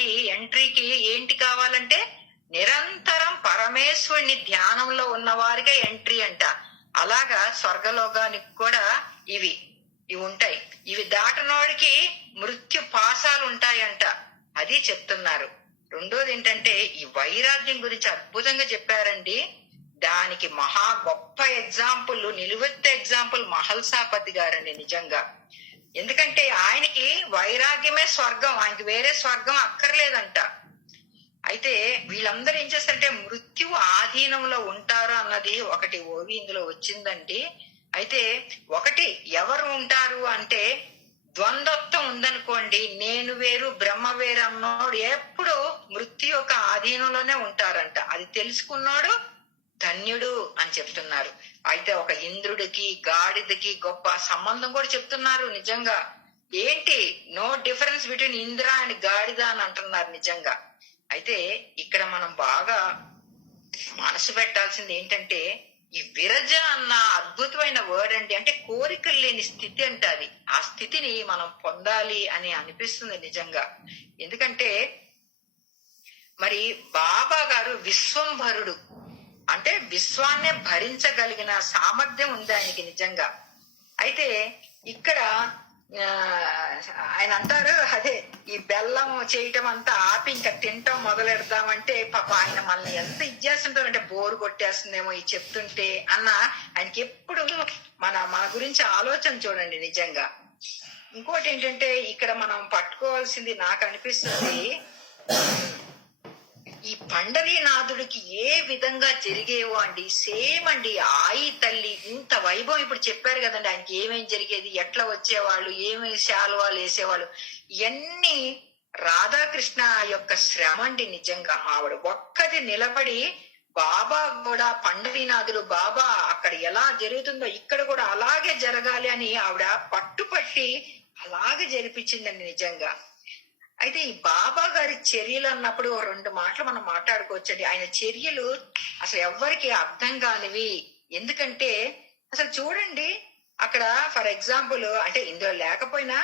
స్థాయి ఎంట్రీకి ఏంటి కావాలంటే నిరంతరం పరమేశ్వరుని ధ్యానంలో ఉన్న వారికే ఎంట్రీ అంట. అలాగా స్వర్గలోకానికి కూడా ఇవి ఉంటాయి. ఇవి దాటనోడికి మృత్యు పాశాలు ఉంటాయంట. అది చెప్తున్నారు. రెండోది ఏంటంటే ఈ వైరాగ్యం గురించి అద్భుతంగా చెప్పారండి. దానికి మహా గొప్ప ఎగ్జాంపుల్, నిలువెత్తే ఎగ్జాంపుల్ మహల్సాపతి గారండి నిజంగా. ఎందుకంటే ఆయనకి వైరాగ్యమే స్వర్గం, ఆయనకి వేరే స్వర్గం అక్కర్లేదంట. అయితే వీళ్ళందరూ ఏం చేస్తారంటే మృత్యువు ఆధీనంలో ఉంటారు అన్నది ఒకటి ఓవి ఇందులో వచ్చిందండి. అయితే ఒకటి ఎవరు ఉంటారు అంటే ద్వంద్వత్వం ఉందనుకోండి, నేను వేరు బ్రహ్మ వేరు అన్నోడు ఎప్పుడు మృత్యు యొక్క ఆధీనంలోనే ఉంటారంట. అది తెలుసుకున్నాడు ధన్యుడు అని చెప్తున్నారు. అయితే ఒక ఇంద్రుడికి గాడిదకి గొప్ప సంబంధం కూడా చెప్తున్నారు. నిజంగా ఏంటి no difference between Indra and గాడిద అని అంటున్నారు నిజంగా. అయితే ఇక్కడ మనం బాగా మనసు పెట్టాల్సింది ఏంటంటే ఈ విరజ అన్న అద్భుతమైన వర్డ్ అండి. అంటే కోరికలు లేని స్థితి అంటే అది. ఆ స్థితిని మనం పొందాలి అని అనిపిస్తుంది నిజంగా. ఎందుకంటే మరి బాబా గారు విశ్వంభరుడు, అంటే విశ్వాన్నే భరించగలిగిన సామర్థ్యం ఉంది ఆయనకి నిజంగా. అయితే ఇక్కడ ఆయన అంటారు, అదే ఈ బెల్లం చేయటం అంతా ఆపి ఇంకా తింటాం మొదలెడదామంటే పాప ఆయన మనల్ని ఎంత ఇచ్చేస్తుంటారంటే బోరు కొట్టేస్తుందేమో ఈ చెప్తుంటే అన్న ఆయనకి ఎప్పుడు మన గురించి ఆలోచన చూడండి నిజంగా. ఇంకోటి ఏంటంటే ఇక్కడ మనం పట్టుకోవాల్సింది నాకు అనిపిస్తుంది, ఈ పండరీనాథుడికి ఏ విధంగా జరిగేవో అండి సేమ్ అండి. ఆయి తల్లి ఇంత వైభవం ఇప్పుడు చెప్పారు కదండి, ఆయనకి ఏమేం జరిగేది, ఎట్లా వచ్చేవాళ్ళు, ఏమేమి శాలువాలు వేసేవాళ్ళు, ఇవన్నీ రాధాకృష్ణ యొక్క శ్రమ అండి నిజంగా. ఆవిడ ఒక్కటి నిలబడి బాబా కూడా పండరీనాథుడు బాబా అక్కడ ఎలా జరుగుతుందో ఇక్కడ కూడా అలాగే జరగాలి అని ఆవిడ పట్టుపట్టి అలాగే జరిపించిందండి నిజంగా. అయితే ఈ బాబా గారి చర్యలు అన్నప్పుడు రెండు మాటలు మనం మాట్లాడుకోవచ్చండి. ఆయన చర్యలు అసలు ఎవ్వరికి అర్థం కానివి. ఎందుకంటే అసలు చూడండి అక్కడ ఫర్ ఎగ్జాంపుల్ అంటే ఇందులో లేకపోయినా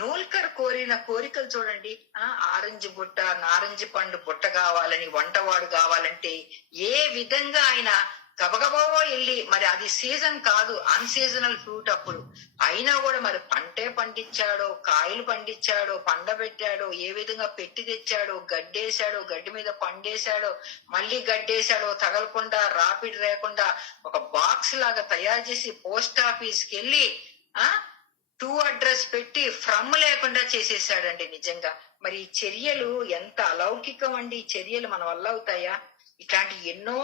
నూల్కర్ కోరిన కోరికలు చూడండి. ఆరెంజ్ బుట్ట, నారింజ పండు బుట్ట కావాలని, వంటవాడు కావాలంటే ఏ విధంగా ఆయన గబగబా వెళ్ళి, మరి అది సీజన్ కాదు, అన్సీజనల్ ఫ్రూట్ అప్పుడు అయినా కూడా మరి పంటే పండించాడో, కాయలు పండించాడో, పండబెట్టాడో, ఏ విధంగా పెట్టి తెచ్చాడో, గడ్డేశాడో, గడ్డి మీద పండేశాడో, మళ్ళీ గడ్డేశాడో, తగలకుండా రాపిడ్ లేకుండా ఒక బాక్స్ లాగా తయారు చేసి పోస్ట్ ఆఫీస్కి వెళ్ళి టూ అడ్రస్ పెట్టి ఫ్రమ్ లేకుండా చేసేసాడండి నిజంగా. మరి ఈ చర్యలు ఎంత అలౌకికం అండి. ఈ చర్యలు మన వల్ల అవుతాయా? ఇట్లాంటి ఎన్నో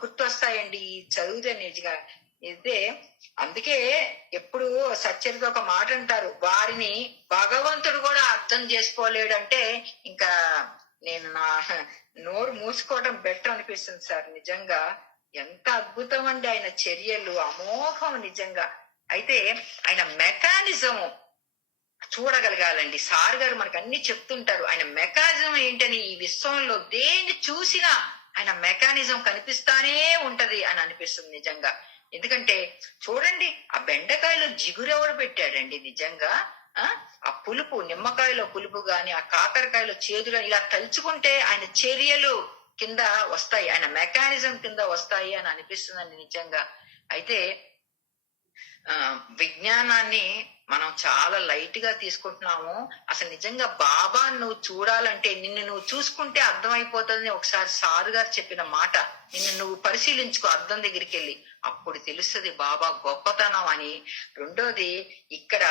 గుర్తొస్తాయండి చదివితే నిజంగా. అయితే అందుకే ఎప్పుడు సత్యతో ఒక మాట అంటారు, వారిని భగవంతుడు కూడా అర్థం చేసుకోలేడంటే ఇంకా నేను నా నోరు మూసుకోవడం బెటర్ అనిపిస్తుంది సార్ నిజంగా. ఎంత అద్భుతం అండి ఆయన చర్యలు, అమోఘం నిజంగా. అయితే ఆయన మెకానిజం చూడగలగాలండి. సార్ గారు మనకు అన్ని చెప్తుంటారు. ఆయన మెకానిజం ఏంటని ఈ విశ్వంలో దేన్ని చూసినా ఆయన మెకానిజం కనిపిస్తానే ఉంటది అని అనిపిస్తుంది నిజంగా. ఎందుకంటే చూడండి ఆ బెండకాయలో జిగురు ఎవడు పెట్టాడండి నిజంగా. ఆ పులుపు, నిమ్మకాయలో పులుపు గాని, ఆ కాకరకాయలో చేదు గాని, ఇలా తలుచుకుంటే ఆయన చర్యలు కింద వస్తాయి, ఆయన మెకానిజం కింద వస్తాయి అని అనిపిస్తుందండి నిజంగా. అయితే విజ్ఞానాన్ని మనం చాలా లైట్ గా తీసుకుంటున్నాము. అసలు నిజంగా బాబా నువ్వు చూడాలంటే నిన్ను నువ్వు చూసుకుంటే అర్థమైపోతుంది. ఒకసారి సారు గారు చెప్పిన మాట, నిన్ను నువ్వు పరిశీలించుకో అద్దం దగ్గరికి వెళ్ళి, అప్పుడు తెలుస్తుంది బాబా గొప్పతనం అని. రెండోది ఇక్కడ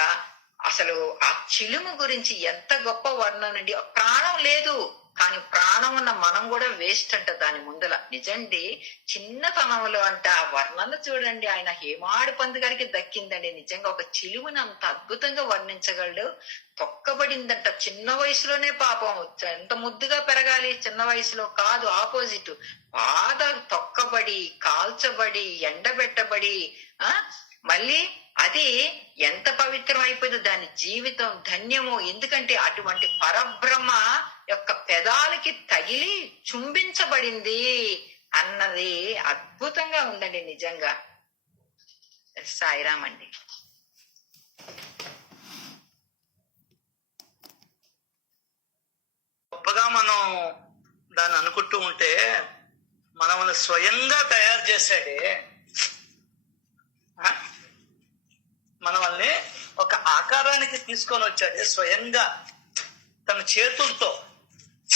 అసలు ఆ చిలుము గురించి ఎంత గొప్ప వర్ణనండి. ప్రాణం లేదు కానీ ప్రాణం ఉన్న మనం కూడా వేస్ట్ అంట దాని ముందల. నిజండి చిన్నతనంలో అంట ఆ వర్ణన చూడండి, ఆయన హేమాడు పంత్ గారికి దక్కిందండి నిజంగా. ఒక చిలుముని అంత అద్భుతంగా వర్ణించగలడు. తొక్కబడిందంట చిన్న వయసులోనే. పాపం ఎంత ముద్దుగా పెరగాలి చిన్న వయసులో కాదు, ఆపోజిట్. బాధ తొక్కబడి, కాల్చబడి, ఎండబెట్టబడి మళ్ళీ అది ఎంత పవిత్రం అయిపోయిందో దాని జీవితం ధన్యము. ఎందుకంటే అటువంటి పరబ్రహ్మ యొక్క పెదాలకి తగిలి చుంబించబడింది అన్నది అద్భుతంగా ఉందండి నిజంగా. సాయిరామ్ అండి. గొప్పగా మనం దాన్ని అనుకుంటూ ఉంటే మనల్ని స్వయంగా తయారు చేశాడే, మనల్ని ఒక ఆకారానికి తీసుకొని వచ్చాడే స్వయంగా తన చేతులతో,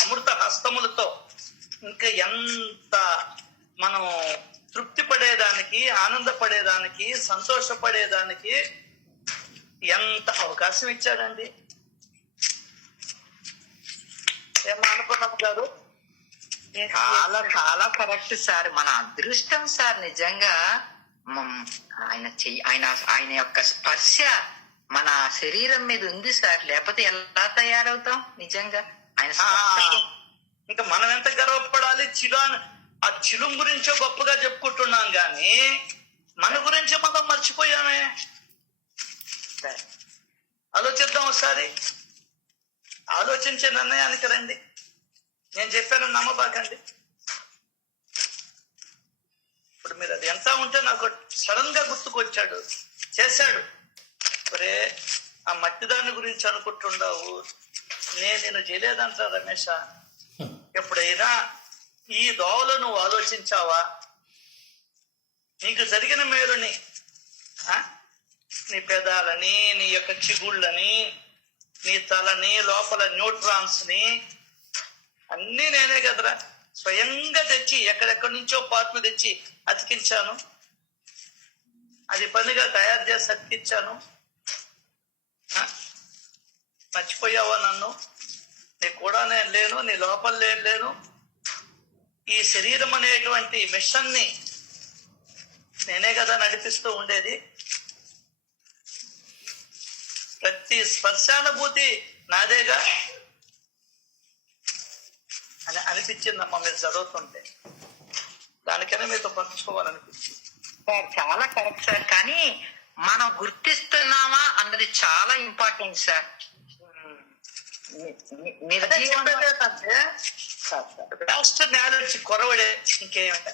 అమృత హస్తములతో. ఇంకా ఎంత మనం తృప్తి పడేదానికి, ఆనందపడేదానికి, సంతోషపడేదానికి ఎంత అవకాశం ఇచ్చాడండి. ఏమనుకున్నాం గారు? చాలా చాలా కరెక్ట్ సార్. మన అదృష్టం సార్ నిజంగా. ఆయన యొక్క స్పర్శ మన శరీరం మీద ఉంది సార్, లేకపోతే ఎలా తయారవుతాం నిజంగా ఆయన. ఇంకా మనం ఎంత గర్వపడాలి. ఆ చిలుం గురించో గొప్పగా చెప్పుకుంటున్నాం గాని మన గురించి మనం మర్చిపోయామే. ఆలోచిద్దాం ఒకసారి. ఆలోచించే నిర్ణయానికి రండి. నేను చెప్పాను నమ్మబాకండి. ఇప్పుడు మీరు అది ఎంత ఉంటే నాకు సడన్ గా గుర్తుకొచ్చాడు, చేశాడు. ఒరే, ఆ మట్టి దాని గురించి అనుకుంటుండవు, నేను చేయలేదంటా రమేష. ఎప్పుడైనా ఈ దోవలో నువ్వు ఆలోచించావా? నీకు జరిగిన మేలుని, నీ పెదాలని, నీ యొక్క చిగుళ్ళని, నీ తలని, లోపల న్యూట్రాన్స్ ని అన్నీ నేనే కదరా స్వయంగా తెచ్చి ఎక్కడెక్కడి నుంచో పార్ట్లు తెచ్చి అతికించాను. అది పనిగా తయారు చేసి అతికించాను. మర్చిపోయావా నన్ను? నీ కూడా నేను లేను, నీ లోపల లేను. ఈ శరీరం అనేటువంటి మిషన్ ని నేనే కదా నడిపిస్తూ ఉండేది. ప్రతి స్పర్శానుభూతి నాదేగా అని అనిపించిందమ్మా మీరు చదువుతుంటే. దానికైనా మీతో పంచుకోవాలనిపించింది సార్. చాలా కరెక్ట్ సార్. కానీ మనం గుర్తిస్తున్నామా అన్నది చాలా ఇంపార్టెంట్ సార్. నాలెడ్జ్ కొరవడే ఇంకేమంటే.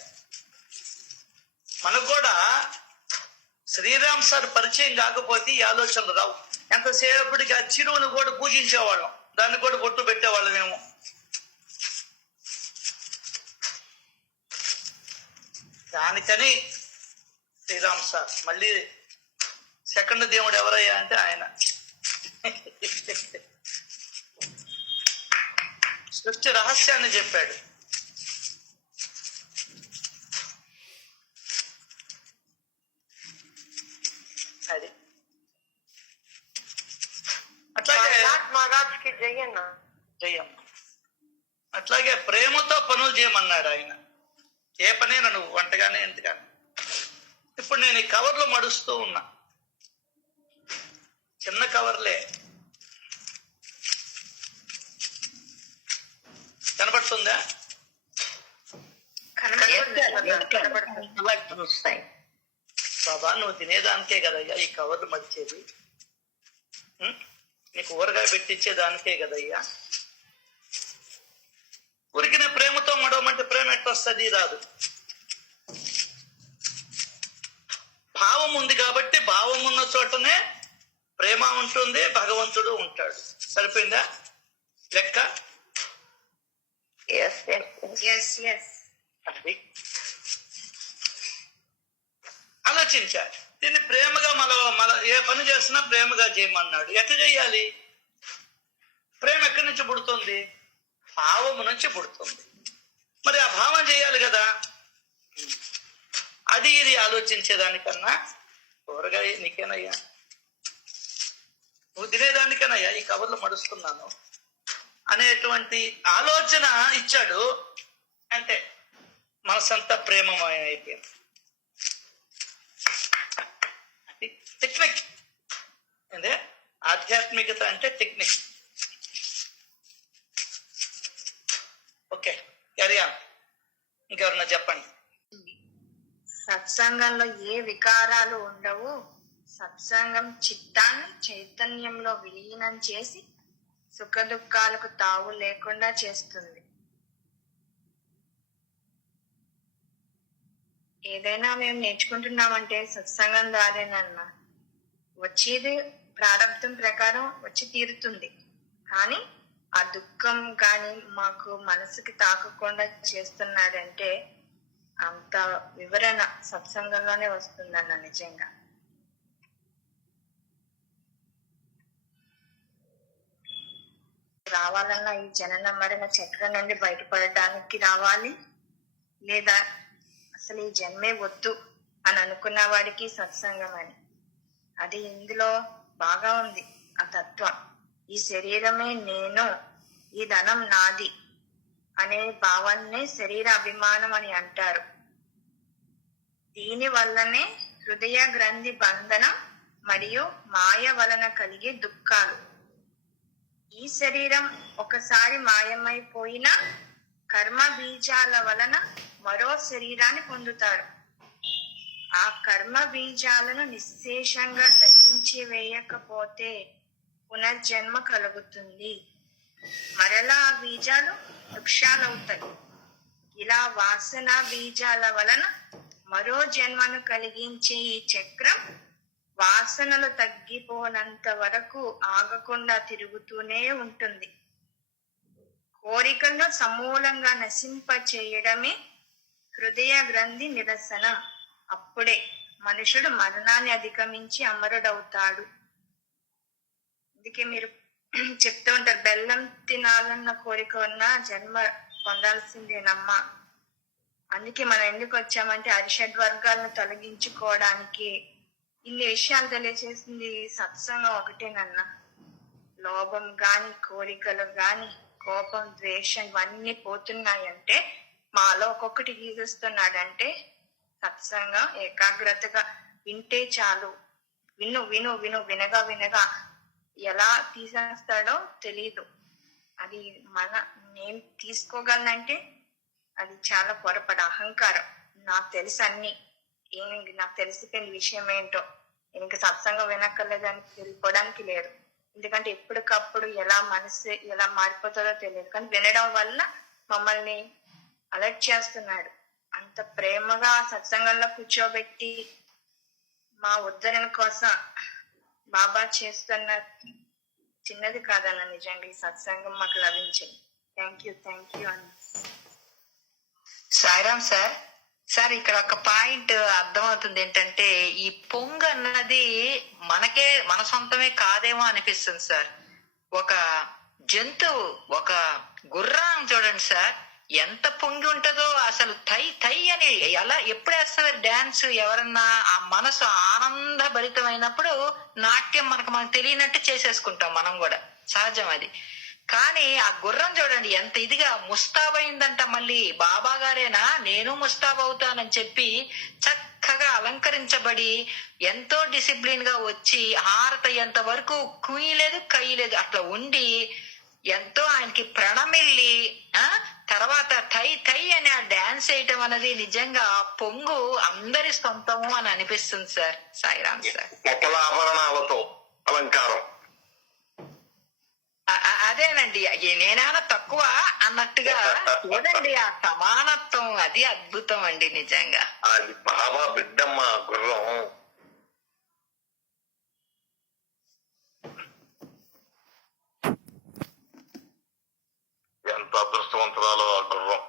మనకు కూడా శ్రీరామ్ సార్ పరిచయం కాకపోతే ఈ ఆలోచనలు రావు. ఎంతసేపటికి ఆ చిరువును కూడా పూజించేవాళ్ళం, దాన్ని కూడా బొట్టు పెట్టేవాళ్ళమేమో. దానికని శ్రీరామ్ సార్ మళ్ళీ సెకండ్ దేవుడు ఎవరయ్యా అంటే ఆయన. సృష్టి రహస్యాన్ని చెప్పాడు. అది అట్లాగే జయం. అట్లాగే ప్రేమతో పనులు చేయమన్నాడు ఆయన. ఏ పనైనా నువ్వు వంటగానే ఎందుకని. ఇప్పుడు నేను ఈ కవర్లు మడుస్తూ ఉన్నా, చిన్న కవర్లే, కనబడుతుందా? బాబా, నువ్వు తినేదానికే కదయ్యా ఈ కవర్లు మడిచేది, నీకు ఊరగాయ పెట్టించేదానికే కదయ్యా. ఊరికినే ప్రేమతో మడవమంటే ప్రేమ ఎట్టొస్తుంది? రాదు. భావం ఉంది కాబట్టి భావం ఉన్న చోటనే ప్రేమ ఉంటుంది, భగవంతుడు ఉంటాడు. సరిపోయిందా లెక్క? ఆలోచించాలి. దీన్ని ప్రేమగా మన ఏ పని చేసినా ప్రేమగా చేయమన్నాడు. ఎట్లా చెయ్యాలి? ప్రేమ ఎక్కడి నుంచి పుడుతుంది? భావము నుంచి పుడుతుంది. మరి ఆ భావం చేయాలి కదా. అది ఇది ఆలోచించేదానికన్నా ఊరగాయ నీకేనయ్యా, నువ్వు తినేదానికనయ్యా ఈ కవర్లు మడుస్తున్నాను అనేటువంటి ఆలోచన ఇచ్చాడు. అంటే మనసంతా ప్రేమమయం అయిపోయింది. అది టెక్నిక్. అంటే ఆధ్యాత్మికత అంటే టెక్నిక్. Okay, carry on. ఇంకెవరన్నా చెప్పండి. సత్సంగంలో ఏ వికారాలు ఉండవు. సత్సంగం చిత్తాన్ని చైతన్యంలో విలీనం చేసి సుఖ దుఃఖాలకు తావు లేకుండా చేస్తుంది. ఏదైనా మేము నేర్చుకుంటున్నామంటే సత్సంగం ద్వారేనన్నా. వచ్చేది ప్రారంభం ప్రకారం వచ్చి తీరుతుంది, కానీ ఆ దుఃఖం కానీ మాకు మనసుకి తాకకుండా చేస్తున్నాడంటే అంత వివరణ సత్సంగంలోనే వస్తుందన్న నిజంగా. రావాలన్నా ఈ జనన మరణ చక్రం నుండి బయటపడడానికి రావాలి, లేదా అసలు ఈ జన్మే వద్దు అని అనుకున్న వాడికి సత్సంగం అని. అది ఇందులో బాగా ఉంది ఆ తత్వం. ఈ శరీరమే నేను, ఈ ధనం నాది అనే భావాన్నే శరీర అభిమానం అని అంటారు. దీని వల్లనే హృదయ గ్రంథి బంధనం మరియు మాయ వలన కలిగే దుఃఖాలు. ఈ శరీరం ఒకసారి మాయమైపోయినా కర్మ బీజాల వలన మరో శరీరాన్ని పొందుతారు. ఆ కర్మ బీజాలను నిశ్శేషంగా దహించి వేయకపోతే పునర్జన్మ కలుగుతుంది. మరలా ఆ బీజాలు వృక్షాలవుతాయి. ఇలా వాసన బీజాల వలన మరో జన్మను కలిగించే ఈ చక్రం వాసనలు తగ్గిపోనంత వరకు ఆగకుండా తిరుగుతూనే ఉంటుంది. కోరికలను సమూలంగా నశింప చేయడమే హృదయ గ్రంథి నిరసనం. అప్పుడే మనుషుడు మరణాన్ని అధిగమించి అమరుడవుతాడు. అందుకే మీరు చెప్తూ ఉంటారు, బెల్లం తినాలన్న కోరిక ఉన్న జన్మ పొందాల్సిందేనమ్మా. అందుకే మనం ఎందుకు వచ్చామంటే అరిషడ్ వర్గాలను తొలగించుకోవడానికి. ఇన్ని విషయాలు తెలియజేసింది సత్సంగం ఒకటేనన్నా. లోభం గాని, కోరికలు గాని, కోపం, ద్వేషం ఇవన్నీ పోతున్నాయంటే, మాలో ఒక్కొక్కటి గీస్తున్నాడంటే సత్సంగం ఏకాగ్రతగా వింటే చాలు. విను విను విను వినగా వినగా ఎలా తీసేస్తాడో తెలీదు. అది నేను తీసుకోగలనంటే అది చాలా పొరపాటు, అహంకారం. నాకు తెలుసు అన్ని, నాకు తెలిసిపోయిన విషయం ఏంటో, ఇంక సత్సంగం వినక్కర్లేదని తెలిపోవడానికి లేదు. ఎందుకంటే ఎప్పటికప్పుడు ఎలా మనసు ఎలా మారిపోతుందో తెలియదు. కానీ వినడం వల్ల మమ్మల్ని అలర్ట్ చేస్తున్నాడు. అంత ప్రేమగా సత్సంగంలో కూర్చోబెట్టి మా ఉద్ధరణ కోసం బాబా చేస్తున్న చిన్నది కాదన్న నిజంగా ఈ సత్సంగం మాకు లభించింది. థ్యాంక్ యూ అన్న. సాయిరామ్ సార్. సార్ ఇక్కడ ఒక పాయింట్ అర్థమవుతుంది ఏంటంటే, ఈ పొంగు అన్నది మన సొంతమే కాదేమో అనిపిస్తుంది సార్. ఒక జంతువు, ఒక గుర్రం చూడండి సార్, ఎంత పొంగి ఉంటుందో అసలు. తై తై అని ఎలా ఎప్పుడు వేస్తారు డాన్స్ ఎవరన్నా, ఆ మనసు ఆనంద భరితమైనప్పుడు నాట్యం మనకు తెలియనట్టు చేసేసుకుంటాం మనం కూడా, సహజం అది. కానీ ఆ గుర్రం చూడండి ఎంత ఇదిగా ముస్తాబైందంట. మళ్ళీ బాబా గారేనా నేను ముస్తాబ్ అవుతానని చెప్పి చక్కగా అలంకరించబడి ఎంతో డిసిప్లిన్ గా వచ్చి హారతయ్యేంత వరకు కుయ్యలేదు కయ్యలేదు అట్లా ఉండి ఎంతో ఆయనకి ప్రణమిల్లి తర్వాత తై తై అని ఆ డాన్స్ వేయటం అనేది నిజంగా పొంగు అందరి సొంతము అని అనిపిస్తుంది సార్. సాయిరామ్ సార్. ఆభరణాలతో అలంకారం అదేనండి, నేనేనా తక్కువ అన్నట్టుగా చూడండి ఆ సమానత్వం, అది అద్భుతం అండి నిజంగా. అది బాబా బిడ్డమ్మ గుర్రం. ఎంత అదృష్టవంతురాలో ఆ గుర్రం.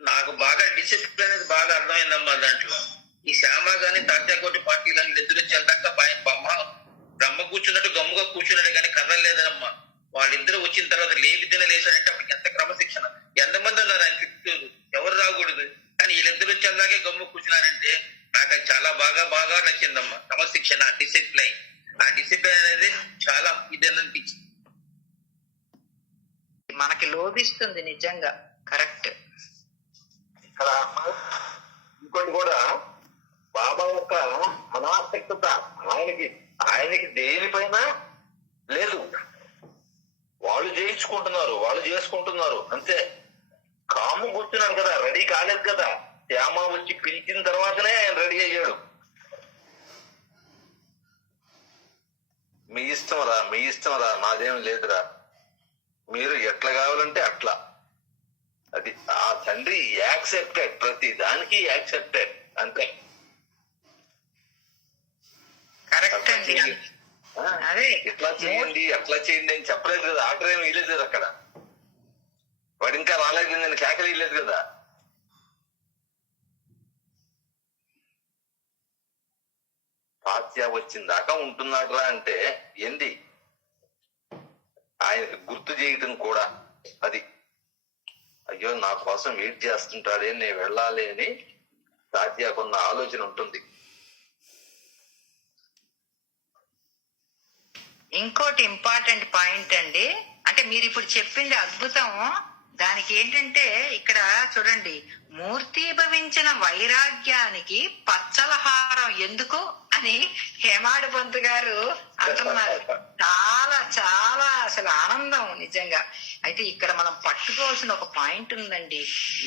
నాకు బాగా డిసిప్లిన్ అనేది బాగా అర్థమైందమ్మా. దాంట్లో ఈ శ్యామ గాని తాత్యాకోటి పార్టీలను నిద్రించి వెళ్తాక బ్రహ్మ కూర్చున్నట్టు గమ్ముగా కూర్చున్నాడు కానీ కదలలేదమ్మా. వాళ్ళిద్దరు వచ్చిన తర్వాత లేపితేనే లేచాడంటే అప్పటికి ఎంత క్రమశిక్షణ. ఎంతమంది ఉన్నారు ఆయన చుట్టూ, ఎవరు రాకూడదు. కానీ వీళ్ళిద్దరు వచ్చి అలాగే గమ్ము కూర్చున్నారంటే నాకు అది చాలా బాగా నచ్చిందమ్మా. క్రమశిక్షణ, డిసిప్లైన్. ఆ డిసిప్లైన్ అనేది చాలా ఇదనిపించింది. మనకి లోభిస్తుంది నిజంగా, కరెక్ట్. ఇక్కడ ఇంకోటి కూడా, బాబా యొక్క అనాసక్తత ఆయనకి దేనిపైన లేదు. వాళ్ళు చేసుకుంటున్నారు అంతే. కాము కూర్చున్నాడు కదా, రెడీ కాలేదు కదా. శ్యామ వచ్చి పిలిచిన తర్వాతనే ఆయన రెడీ అయ్యాడు. మీ ఇష్టం రా, నాదేం లేదురా, మీరు ఎట్లా కావాలంటే అట్లా. అది ఆ తండ్రి యాక్సెప్టెడ్, ప్రతి దానికి యాక్సెప్టెడ్ అంతే. కరెక్ట్ అట్లా అండి. చేయండి. ఆ, అదే ఇట్లా చేయండి అట్లా చేయండి అని చెప్పలేదు కదా, ఆర్డర్ ఏమి ఇవ్వలేదు కదా అక్కడ. వాడు ఇంకా రాలేదు, నేను కేకలు ఇవ్వలేదు కదా. తాత్య వచ్చిందాకా ఉంటున్నాడురా అంటే ఏంది, ఆయనకి గుర్తు చేయటం కూడా అది. అయ్యో నా కోసం వెయిట్ చేస్తుంటాడే, నేను వెళ్ళాలి అని తాత్యాకున్న ఆలోచన ఉంటుంది. ఇంకోటి ఇంపార్టెంట్ పాయింట్ అండి, అంటే మీరు ఇప్పుడు చెప్పింది అద్భుతం. దానికి ఏంటంటే ఇక్కడ చూడండి, మూర్తీభవించిన వైరాగ్యానికి పచ్చలహారం ఎందుకు అని హేమాడు పంతు గారు అంటున్నారు. చాలా చాలా అసలు ఆనందం నిజంగా. అయితే ఇక్కడ మనం పట్టుకోవాల్సిన ఒక పాయింట్ ఉందండి.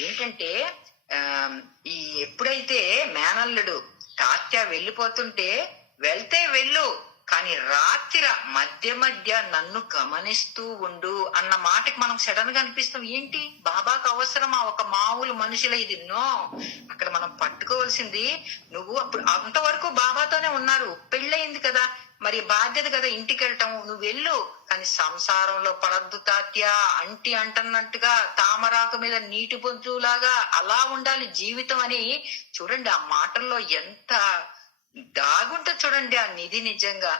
ఏంటంటే ఈ ఎప్పుడైతే మేనల్లుడు తాత్య వెళ్ళిపోతుంటే, వెళ్తే వెళ్ళు కానీ రాత్రి మధ్య నన్ను గమనిస్తూ ఉండు అన్న మాటకి మనం సడన్ గా అనిపిస్తాం, ఏంటి బాబాకు అవసరమా ఒక మామూలు మనుషుల ఇది? నో, అక్కడ మనం పట్టుకోవాల్సింది, నువ్వు అప్పుడు అంతవరకు బాబాతోనే ఉన్నారు, పెళ్ళయింది కదా, మరి బాధ్యత కదా ఇంటికి వెళ్ళటం, నువ్వు వెళ్ళు కానీ సంసారంలో పడద్దు తాత్య. అంటి అంటున్నట్టుగా తామరాకు మీద నీటి పొంచులాగా అలా ఉండాలి జీవితం అని. చూడండి ఆ మాటల్లో ఎంత దాగుంటే చూడండి ఆ నిధి. నిజంగా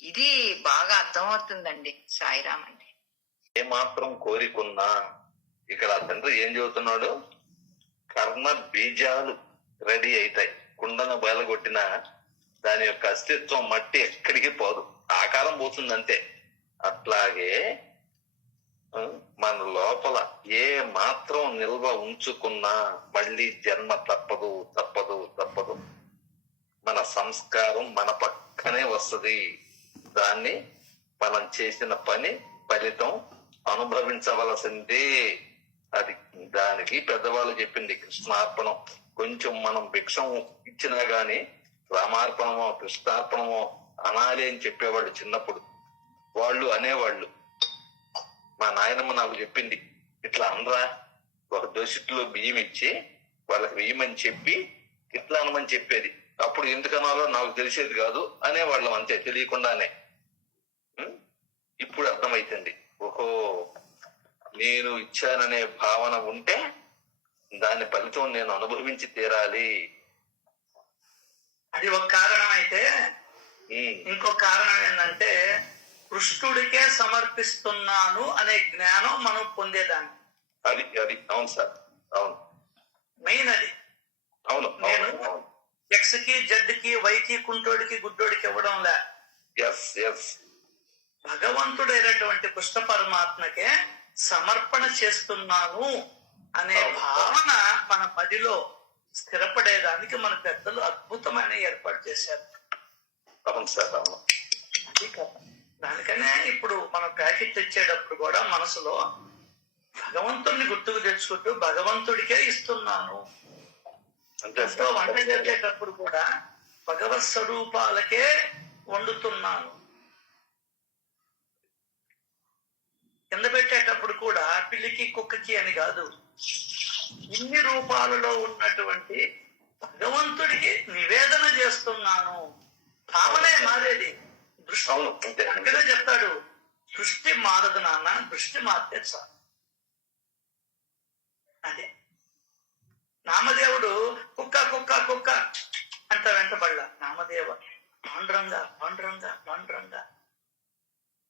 ఇది బాగా అర్థమవుతుందండి. సాయిరామ్ అండి. ఏ మాత్రం కోరికున్నా ఇక్కడ తండ్రి ఏం చెబుతున్నాడు, కర్మ బీజాలు రెడీ అవుతాయి. కుండను బయలుగొట్టిన దాని యొక్క అస్తిత్వం మట్టి ఎక్కడికి పోదు, ఆకారం పోతుంది అంతే. అట్లాగే మన లోపల ఏ మాత్రం నిల్వ ఉంచుకున్నా మళ్ళీ జన్మ తప్పదు తప్పదు తప్పదు. మన సంస్కారం మన పక్కనే వస్తుంది. దాన్ని మనం చేసిన పని ఫలితం అనుభవించవలసిందే. అది దానికి పెద్దవాళ్ళు చెప్పింది కృష్ణార్పణం. కొంచెం మనం భిక్షం ఇచ్చినా గాని రామార్పణమో కృష్ణార్పణమో అనాలి అని చెప్పేవాళ్ళు చిన్నప్పుడు. వాళ్ళు అనేవాళ్ళు, మా నాయనమ్మ నాకు చెప్పింది, ఇట్లా అనరా, ఒక దోసిట్లో బియ్యం ఇచ్చి వాళ్ళకి వేయమని చెప్పి ఇట్లా అనమని చెప్పేది. అప్పుడు ఎందుకనాలో నాకు తెలిసేది కాదు అనేవాళ్ళం అంతే, తెలియకుండానే. ఇప్పుడు అర్థమైతుంది, ఓహో నేను ఇచ్చాననే భావన ఉంటే దాని ఫలితం నేను అనుభవించి తీరాలి. అది ఒక కారణం అయితే, ఇంకో కారణం ఏంటంటే కృష్ణుడికే సమర్పిస్తున్నాను అనే జ్ఞానం మనం పొందేదాన్ని. అది అది అవును సార్, అవును, మెయిన్ అది. అవును నేను అవును. ఎక్స్ కి జడ్ కి వై కి కుంటోడికి గుడ్డోడికి ఇవ్వడంలే, ఎస్ ఎస్ భగవంతుడైనటువంటి కృష్ణ పరమాత్మకే సమర్పణ చేస్తున్నాను అనే భావన మన మదిలో స్థిరపడేదానికి మన పెద్దలు అద్భుతమైన ఏర్పాటు చేశారు. అవును సార్, అవును. అది కదా, దానికనే ఇప్పుడు మనం ప్యాకెట్ తెచ్చేటప్పుడు కూడా మనసులో భగవంతుడిని గుర్తుకు తెచ్చుకుంటూ భగవంతుడికే ఇస్తున్నాను. అంతే ఇంట్లో సార్. వంట చేసేటప్పుడు కూడా భగవత్ స్వరూపాలకే వండుతున్నాను. కింద పెట్టేటప్పుడు కూడా పిల్లికి కుక్కకి అని కాదు, ఇన్ని రూపాలలో ఉన్నటువంటి భగవంతుడికి నివేదన చేస్తున్నాను. భావనే మారేది, దృష్టి. అవును, అంతే. అందుకనే చెప్తాడు, దృష్టి మారదు నాన్న, దృష్టి మారితే చాలు. అదే నామదేవుడు కుక్క కుక్క కుక్క అంట వెంటబడ్డా, నామదేవ పాండురంగా పాండురంగా పాండురంగా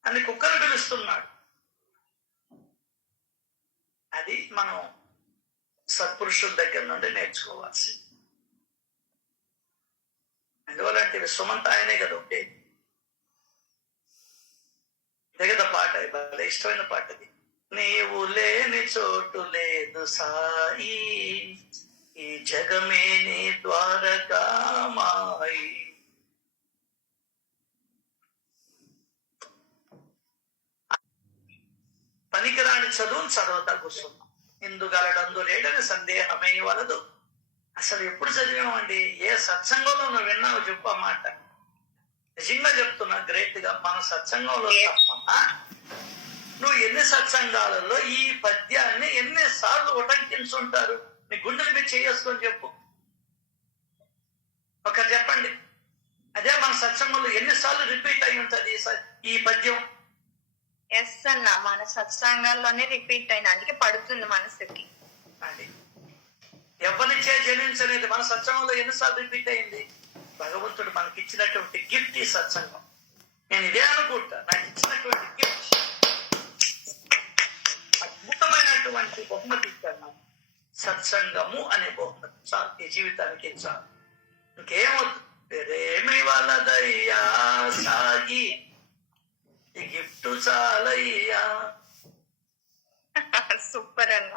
అని కుక్కను పిలుస్తున్నాడు. అది మనం సత్పురుషుల దగ్గర నుండి నేర్చుకోవాల్సి. అందువల్లంటే విశ్వమంతా ఆయనే కదా ఒకటే. తెగద పాట, బాగా ఇష్టమైన పాట అది. నీవు లేని చోటు లేదు సాయి, ఈ జగమే నీ ద్వారకామాయి. పనికిరాని చదువును చదవతా కూర్చున్నాం. ఇందుగలడందు లేడని సందేహమే వలదు. అసలు ఎప్పుడు చదివామండి? ఏ సత్సంగంలో నువ్వు విన్నావు చెప్పు ఆ మాట. నిజంగా చెప్తున్నా, గ్రేట్ గా మన సత్సంగంలో తప్ప నువ్వు ఎన్ని సత్సంగాలలో ఈ పద్యాన్ని ఎన్నిసార్లు ఉటంకించుంటారు? నీ గుండెలు మీరు చేసుకొని చెప్పు. ఒకరు చెప్పండి. అదే మన సత్సంగంలో ఎన్నిసార్లు రిపీట్ అయి ఉంటది ఈ పద్యం. ఎస్ అన్న, మన సత్సంగాల్లోనే రిపీట్ అయిన, అందుకే పడుతుంది మనసుకి. అది ఎవరిచే జనించలేదు, మన సత్సంగంలో ఎన్నిసార్లు రిపీట్ అయింది. భగవంతుడు మనకి ఇచ్చినటువంటి గిఫ్ట్ ఈ సత్సంగం. నేను ఇదే అనుకుంటా, నాకు ఇచ్చినటువంటి గిఫ్ట్, అద్భుతమైనటువంటి బహుమతి ఇచ్చాడు నాకు. సత్సంగము అనే బహుమతి చాలు, ఈ జీవితానికి చాలు, ఇంకేమవుతుంది. వేరేమి వాళ్ళదయ్యా సాగి, ఈ గిఫ్ట్ చాలయ్యా. సూపర్ అన్న.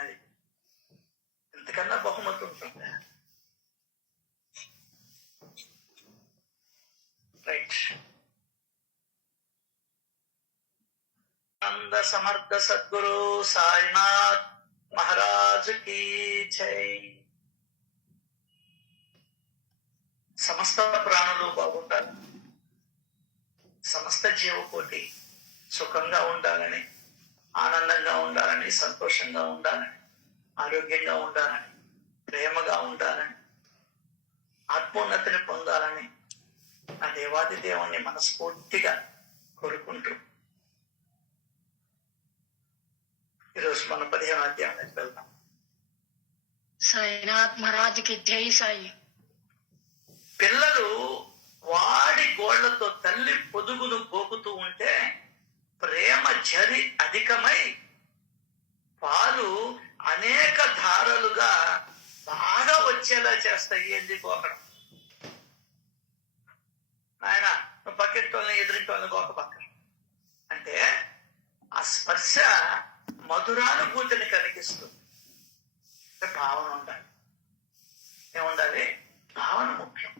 అది ఎంతకన్నా బహుమతి ఉంటుంది. రైట్. ఆనంద సమర్థ సద్గురు సాయినాథ్ మహారాజ్ కి జై. సమస్త ప్రాణులు బాగుండాలి, సమస్త జీవకోటి సుఖంగా ఉండాలని, ఆనందంగా ఉండాలని, సంతోషంగా ఉండాలని, ఆరోగ్యంగా ఉండాలని, ప్రేమగా ఉండాలని, ఆత్మోన్నతిని పొందాలని ఆ దేవాది దేవుణ్ణి మనస్ఫూర్తిగా కోరుకుంటూ ఈరోజు మన 15వ అధ్యాయానికి వెళ్దాం. సాయినాథ్ మహారాజ్కి జై సాయి. పిల్లలు వాడి గోళ్లతో తల్లి పొదుగును గోకుతూ ఉంటే ప్రేమ జరి అధికమై పాలు అనేక ధారలుగా బాగా వచ్చేలా చేస్తాయి. ఏంది గోకడం? ఆయన నువ్వు పక్కింటి వాళ్ళని ఎదురింటి వాళ్ళని గోక పక్క అంటే ఆ స్పర్శ మధురానుభూతిని కలిగిస్తుంది. భావన ఉండాలి. ఏముండాలి? భావన ముఖ్యం.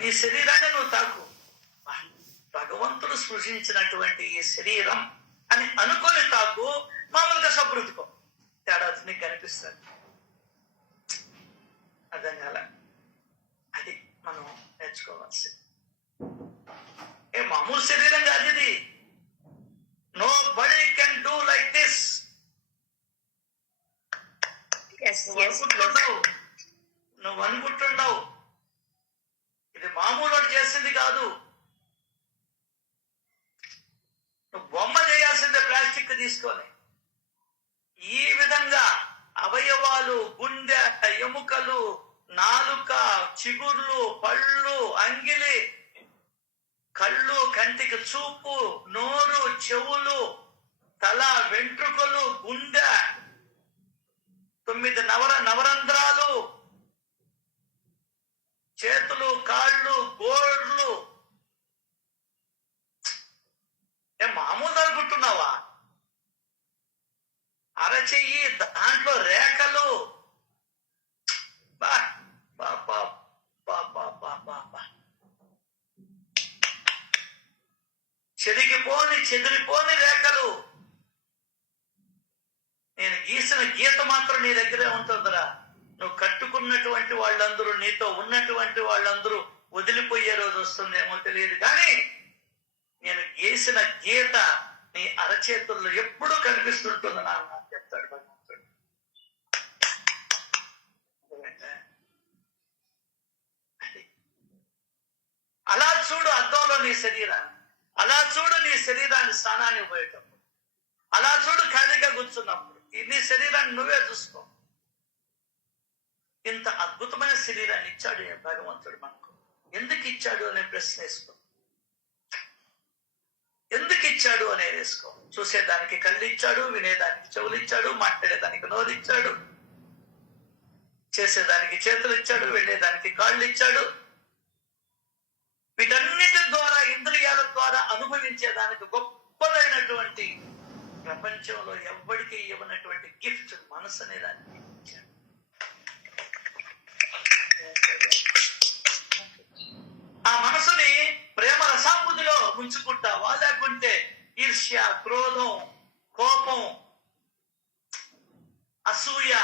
నీ శరీరాన్ని నువ్వు తాకు, భగవంతుడు సృజించినటువంటి ఈ శరీరం అని అనుకొని తాకు. మామూలుగా సబ్రుతుకో, తేడా నీకు కనిపిస్తుంది. అర్థం కాల? అది మనం నేర్చుకోవాల్సింది. మామూలు శరీరం కాదు ఇది. Nobody can do like this. నువ్వు అనుకుంటున్నావు ఇది మామూలు చేసింది కాదు. నువ్వు బొమ్మ చేయాల్సిందే ప్లాస్టిక్ తీసుకొని. ఈ విధంగా అవయవాలు, గుండె, ఎముకలు, నాలుక, చిగుర్లు, పళ్ళు, అంగిలి, కళ్ళు, కంటికి చూపు, నోరు, చెవులు, తల, వెంట్రుకలు, గుండె, 9 నవరంధ్రాలు, చేతులు, కాళ్ళు, గోళ్ళు. మామూలు అనుకుంటున్నావా? అరచెయ్యి, దాంట్లో రేఖలు. బా బా బా బా బా బా బా బా. చెదిరిపోని రేఖలు. నేను గీసిన గీత మాత్రం నీ దగ్గరే ఉంటుందిరా. నువ్వు కట్టుకున్నటువంటి వాళ్ళందరూ, నీతో ఉన్నటువంటి వాళ్ళందరూ వదిలిపోయే రోజు వస్తుందేమో తెలియదు, కానీ నేను గీసిన గీత నీ అరచేతుల్లో ఎప్పుడూ కనిపిస్తుంటుంది నాన్న చెప్తాడు భగవంతుడు. అలా చూడు అద్దంలో నీ శరీరాన్ని, అలా చూడు నీ శరీరాన్ని స్నానానికి పోయేటప్పుడు, అలా చూడు ఖాళీగా కూర్చున్నప్పుడు. నీ శరీరాన్ని నువ్వే చూసుకో. ఇంత అద్భుతమైన శరీరాన్ని ఇచ్చాడు భగవంతుడు మనకు. ఎందుకు ఇచ్చాడు అనే ప్రశ్న వేసుకో. ఎందుకు ఇచ్చాడు అనేది వేసుకో. చూసేదానికి కళ్ళు ఇచ్చాడు, వినేదానికి చెవులు ఇచ్చాడు, మాట్లాడేదానికి నోరు ఇచ్చాడు, చేసేదానికి చేతులు ఇచ్చాడు, వెళ్ళేదానికి కాళ్ళు ఇచ్చాడు. వీటన్నిటి ద్వారా, ఇంద్రియాల ద్వారా అనుభవించేదానికి గొప్పదైనటువంటి, ప్రపంచంలో ఎవ్వడికి ఇవ్వనటువంటి గిఫ్ట్ మనసు అనే దానికి ఇచ్చాడు. ఆ మనసుని ప్రేమ రసాంబుదిలో ఉంచుకుంటావా, లేకుంటే ఈర్ష్య, క్రోధం, కోపం, అసూయ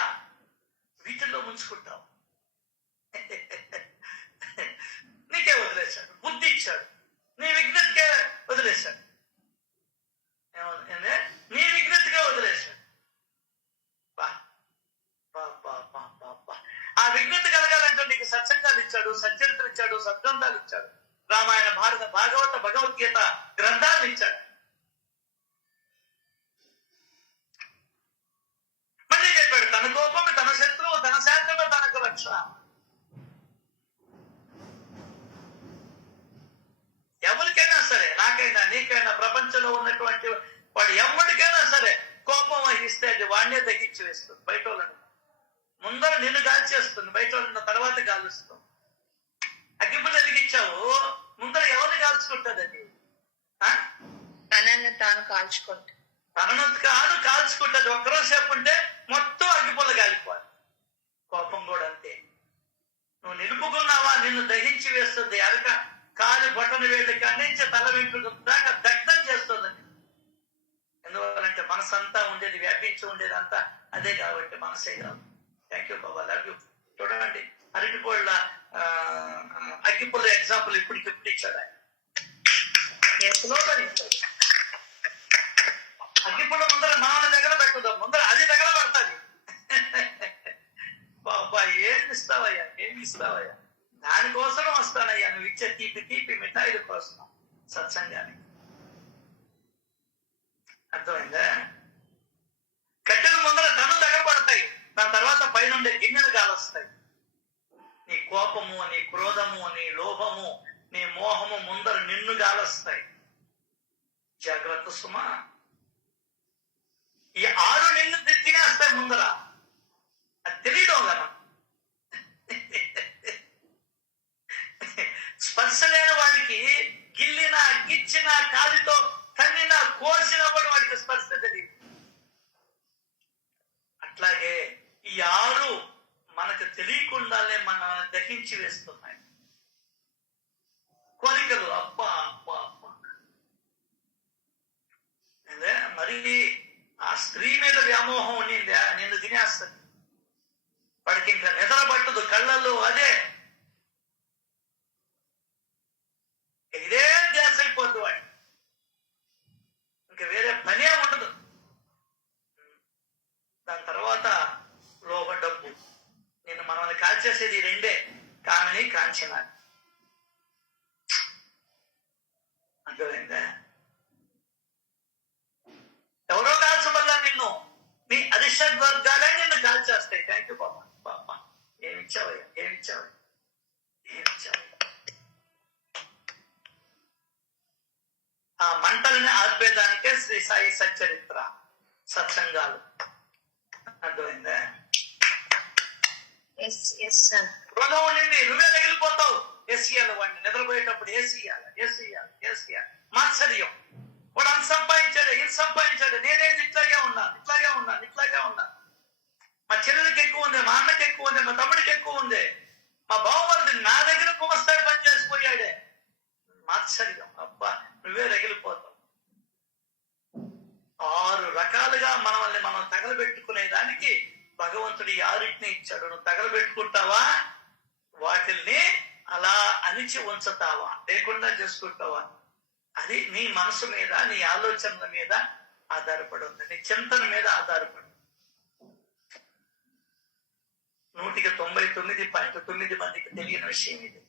వీటిల్లో ఉంచుకుంటావు? నీకే వదిలేశాడు, బుద్ధి ఇచ్చాడు, నీ విజ్ఞతకే వదిలేశాడు. నీ విజ్ఞతగా వదిలేశాడు. ఆ విజ్ఞత కలగాలంటే సద్గ్రంథాలు ఇచ్చాడు. రామాయణ, భారత, భాగవత, భగవద్గీత గ్రంథాలను ఇచ్చాడు. మళ్ళీ చెప్పాడు, తన కోపం తన శత్రువు, తన శాంతమే తనకు రక్ష. ఎవరికైనా సరే, నాకైనా నీకైనా, ప్రపంచంలో ఉన్నటువంటి వాడు ఎవరికైనా సరే కోపం వహిస్తే అది వాడినే తగ్గించి వేస్తుంది. బయట వాళ్ళని ముందర నిన్ను కాల్చేస్తుంది, బయట వాళ్ళని తర్వాత కాలుస్తుంది. అగ్గిపుల్ల ఎదిగించావు, ముందర ఎవరిని కాల్చుకుంటుంది అది? తనను తాను కాల్చుకుంటా, తనను కాను కాల్చుకుంటుంది. ఒక్కరోసేపు ఉంటే మొత్తం అగ్గిపుల్ల కాలిపోవాలి. కోపం కూడా అంతే. నువ్వు నిలుపుకున్నావా నిన్ను దహించి వేస్తుంది. అరక కాలి బొట్టను వేడి నుంచి తల వెంట్రుక దాకా దగ్ధం చేస్తుందండి. ఎందువల్లంటే మనసంతా ఉండేది, వ్యాపించి ఉండేది అంతా అదే కాబట్టి మనసే కాదు. Thank you Baba, love you. చూడండి, అరటిపళ్ళ అగ్గిపుల్ల ఎగ్జాంపుల్ ఇప్పుడు ఇచ్చాడు ఆయన. అగ్గిపుల్ల ముందర మామూలు దగ్గర పెట్టుదాం, ముందర అది దగ్గర పడుతుంది. బాబా ఏమి ఇస్తావయ్యా, ఏమి ఇస్తావయ్యా? దానికోసం వస్తానయ్యా, నువ్వు ఇచ్చే తీపి తీపి మిఠాయిల కోసం సత్సంగానికి. అర్థమైందా? కట్టెల ముందర తను తగలబడతాయి, దాని తర్వాత పైనుండే గిన్నెలు కాలొస్తాయి. నీ కోపము, నీ క్రోధము, నీ లోభము, నీ మోహము ముందర నిన్ను గాలొస్తాయి. జాగ్రత్త సుమా. ఈ 6 నిన్ను తినేస్తాయి ముందర, అది తెలియడం కదా. స్పర్శ లేని వాడికి గిల్లినా, గిచ్చినా, కాలితో తన్నినా, కోసినా కూడా వాడికి స్పర్శ తెలియదు. అట్లాగే ఈ 6 మనకు తెలియకుండానే మనల్ని దహించి వేస్తున్నాయి. కోరికలు, అబ్బా అబ్బా అబ్బా. మరి ఆ స్త్రీ మీద వ్యామోహం ఉండిందా, నిన్ను తినేస్తుంది. వాడికి ఇంకా నిద్ర పట్టదు, కళ్ళల్లో అదే, ఇదే ధ్యాస అయిపోద్దు వాడికి, ఇంకా వేరే పనే ఉండదు. దాని తర్వాత లోభ, డబ్బు. నేను మనల్ని కాల్చేసేది 2, కామని, కాంచన. అర్థమైందా? ఎవరో కాల్చబల్లా నిన్ను, నీ అరిషడ్ వర్గాలే నిన్ను కాల్చేస్తాయి. థ్యాంక్ యూ బాబా. బాబా ఏమిచ్చావయ్యా, ఏమిచ్చావయ్యా, ఏమిచ్చావయ్యా? ఆ మంటల్ని ఆర్పేదానికే శ్రీ సాయి సచ్చరిత్ర సత్సంగాలు. అర్థమైందా? క్రోధం ఉండింది, నువ్వే తగిలిపోతావు. ఏసీయాలి వాడిని, నిద్రపోయేటప్పుడు ఏసీయాలి. మాత్సర్యం, వాడు అంత సంపాదించాడు, ఇది సంపాదించాడు, నేనేది ఇట్లాగే ఉన్నాను. మా చెల్లెలకి ఎక్కువ ఉంది, మా అన్నకి ఎక్కువ ఉంది, మా తమ్ముడికి ఎక్కువ ఉంది, మా బావమరిది నా దగ్గర కుమస్తాయి పని చేసిపోయాడే. మాత్సర్యం, అబ్బా నువ్వే రగిలిపోతావు. 6 రకాలుగా మనల్ని మనం తగలబెట్టుకునే దానికి భగవంతుడు ఈ 6 ఇచ్చాడు. నువ్వు తగలబెట్టుకుంటావా, వాటిల్ని అలా అణిచి ఉంచుతావా, లేకుండా చేసుకుంటావా? అది నీ మనసు మీద, నీ ఆలోచనల మీద ఆధారపడి ఉంది, నీ చింతన మీద ఆధారపడి. 99.9 మందికి తెలియని విషయం ఇది.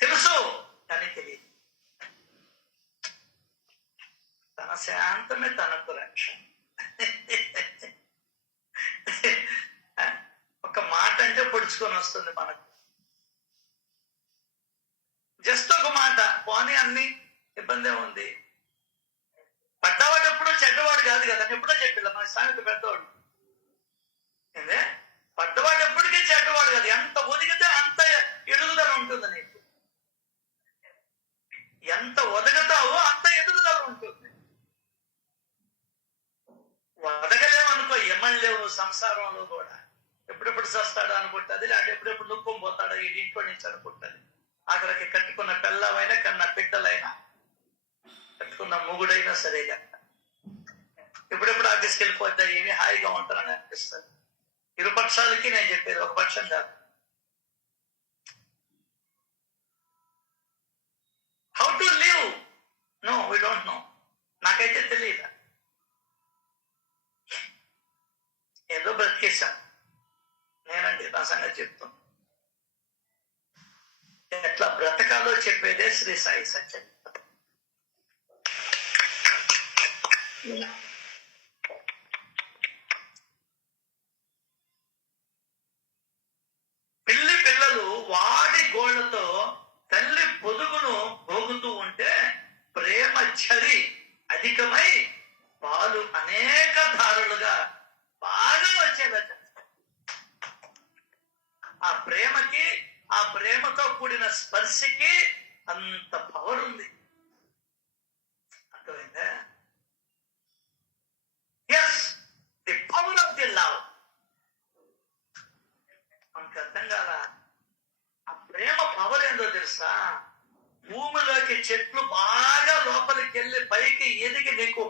తెలుసు కానీ తెలియదు. తన శాంతమే తనకు రక్ష. ఒక మాట అంటే పొడుచుకొని వస్తుంది మనకు. జస్ట్ ఒక మాట పోనీ అన్ని ఇబ్బంది ఉంది. పడ్డవాడు ఎప్పుడూ చెడ్డవాడు కాదు కదా, ఎప్పుడో చెప్పిల్ల మన సామెత పెద్దవాడు. పడ్డవాడు ఎప్పటికీ చెడ్డవాడు కాదు. ఎంత ఒదిగితే అంత ఎదుగుదల ఉంటుంది నీకు. ఎంత ఒదగతావో అంత ఎదుగుదల ఉంటుంది. వదగలేమనుకో, ఎమ్మలేవు సంసారంలో కూడా. ఎప్పుడెప్పుడు చస్తాడా అనుకుంటుంది, లేదంటే ఎప్పుడెప్పుడు నొప్పుని పోతాడా ఈ ఇంట్లో నుంచి అనుకుంటుంది. ఆఖరికి కట్టుకున్న పిల్లవైనా, కన్న బిడ్డలైనా, కట్టుకున్న మొగుడైనా సరే కదా, ఎప్పుడెప్పుడు ఆఫీస్కి వెళ్ళిపోతా ఏమి హాయిగా ఉంటారని అనిపిస్తుంది. 2 పక్షాలకి నేను చెప్పేది, ఒక పక్షం కాదు. How to live? No, we don't know. నాకైతే తెలియదు. ఏదో బ్రతికేశాను నేనండి, నా సంగతి చెప్తాను. ఎట్లా బ్రతక బ్రతకాలో చెప్పేదే శ్రీ సాయి సత్యం. పిల్లలు వాడి గోళ్లతో తల్లి పొదుగును పోగుతూ ఉంటే ప్రేమ చరి అధికమై పాలు అనేక ధారలుగా బాగా వచ్చేదట. ఆ ప్రేమకి, ఆ ప్రేమతో కూడిన స్పర్శకి అంత పవర్ ఉంది. అర్థమైందా? Yes, the power of the love. మనకు అర్థం కాల. ఆ ప్రేమ పవర్ ఏందో తెలుసా? భూమిలోకి చెట్లు బాగా లోపలికి వెళ్ళి పైకి ఎదిగి నీకు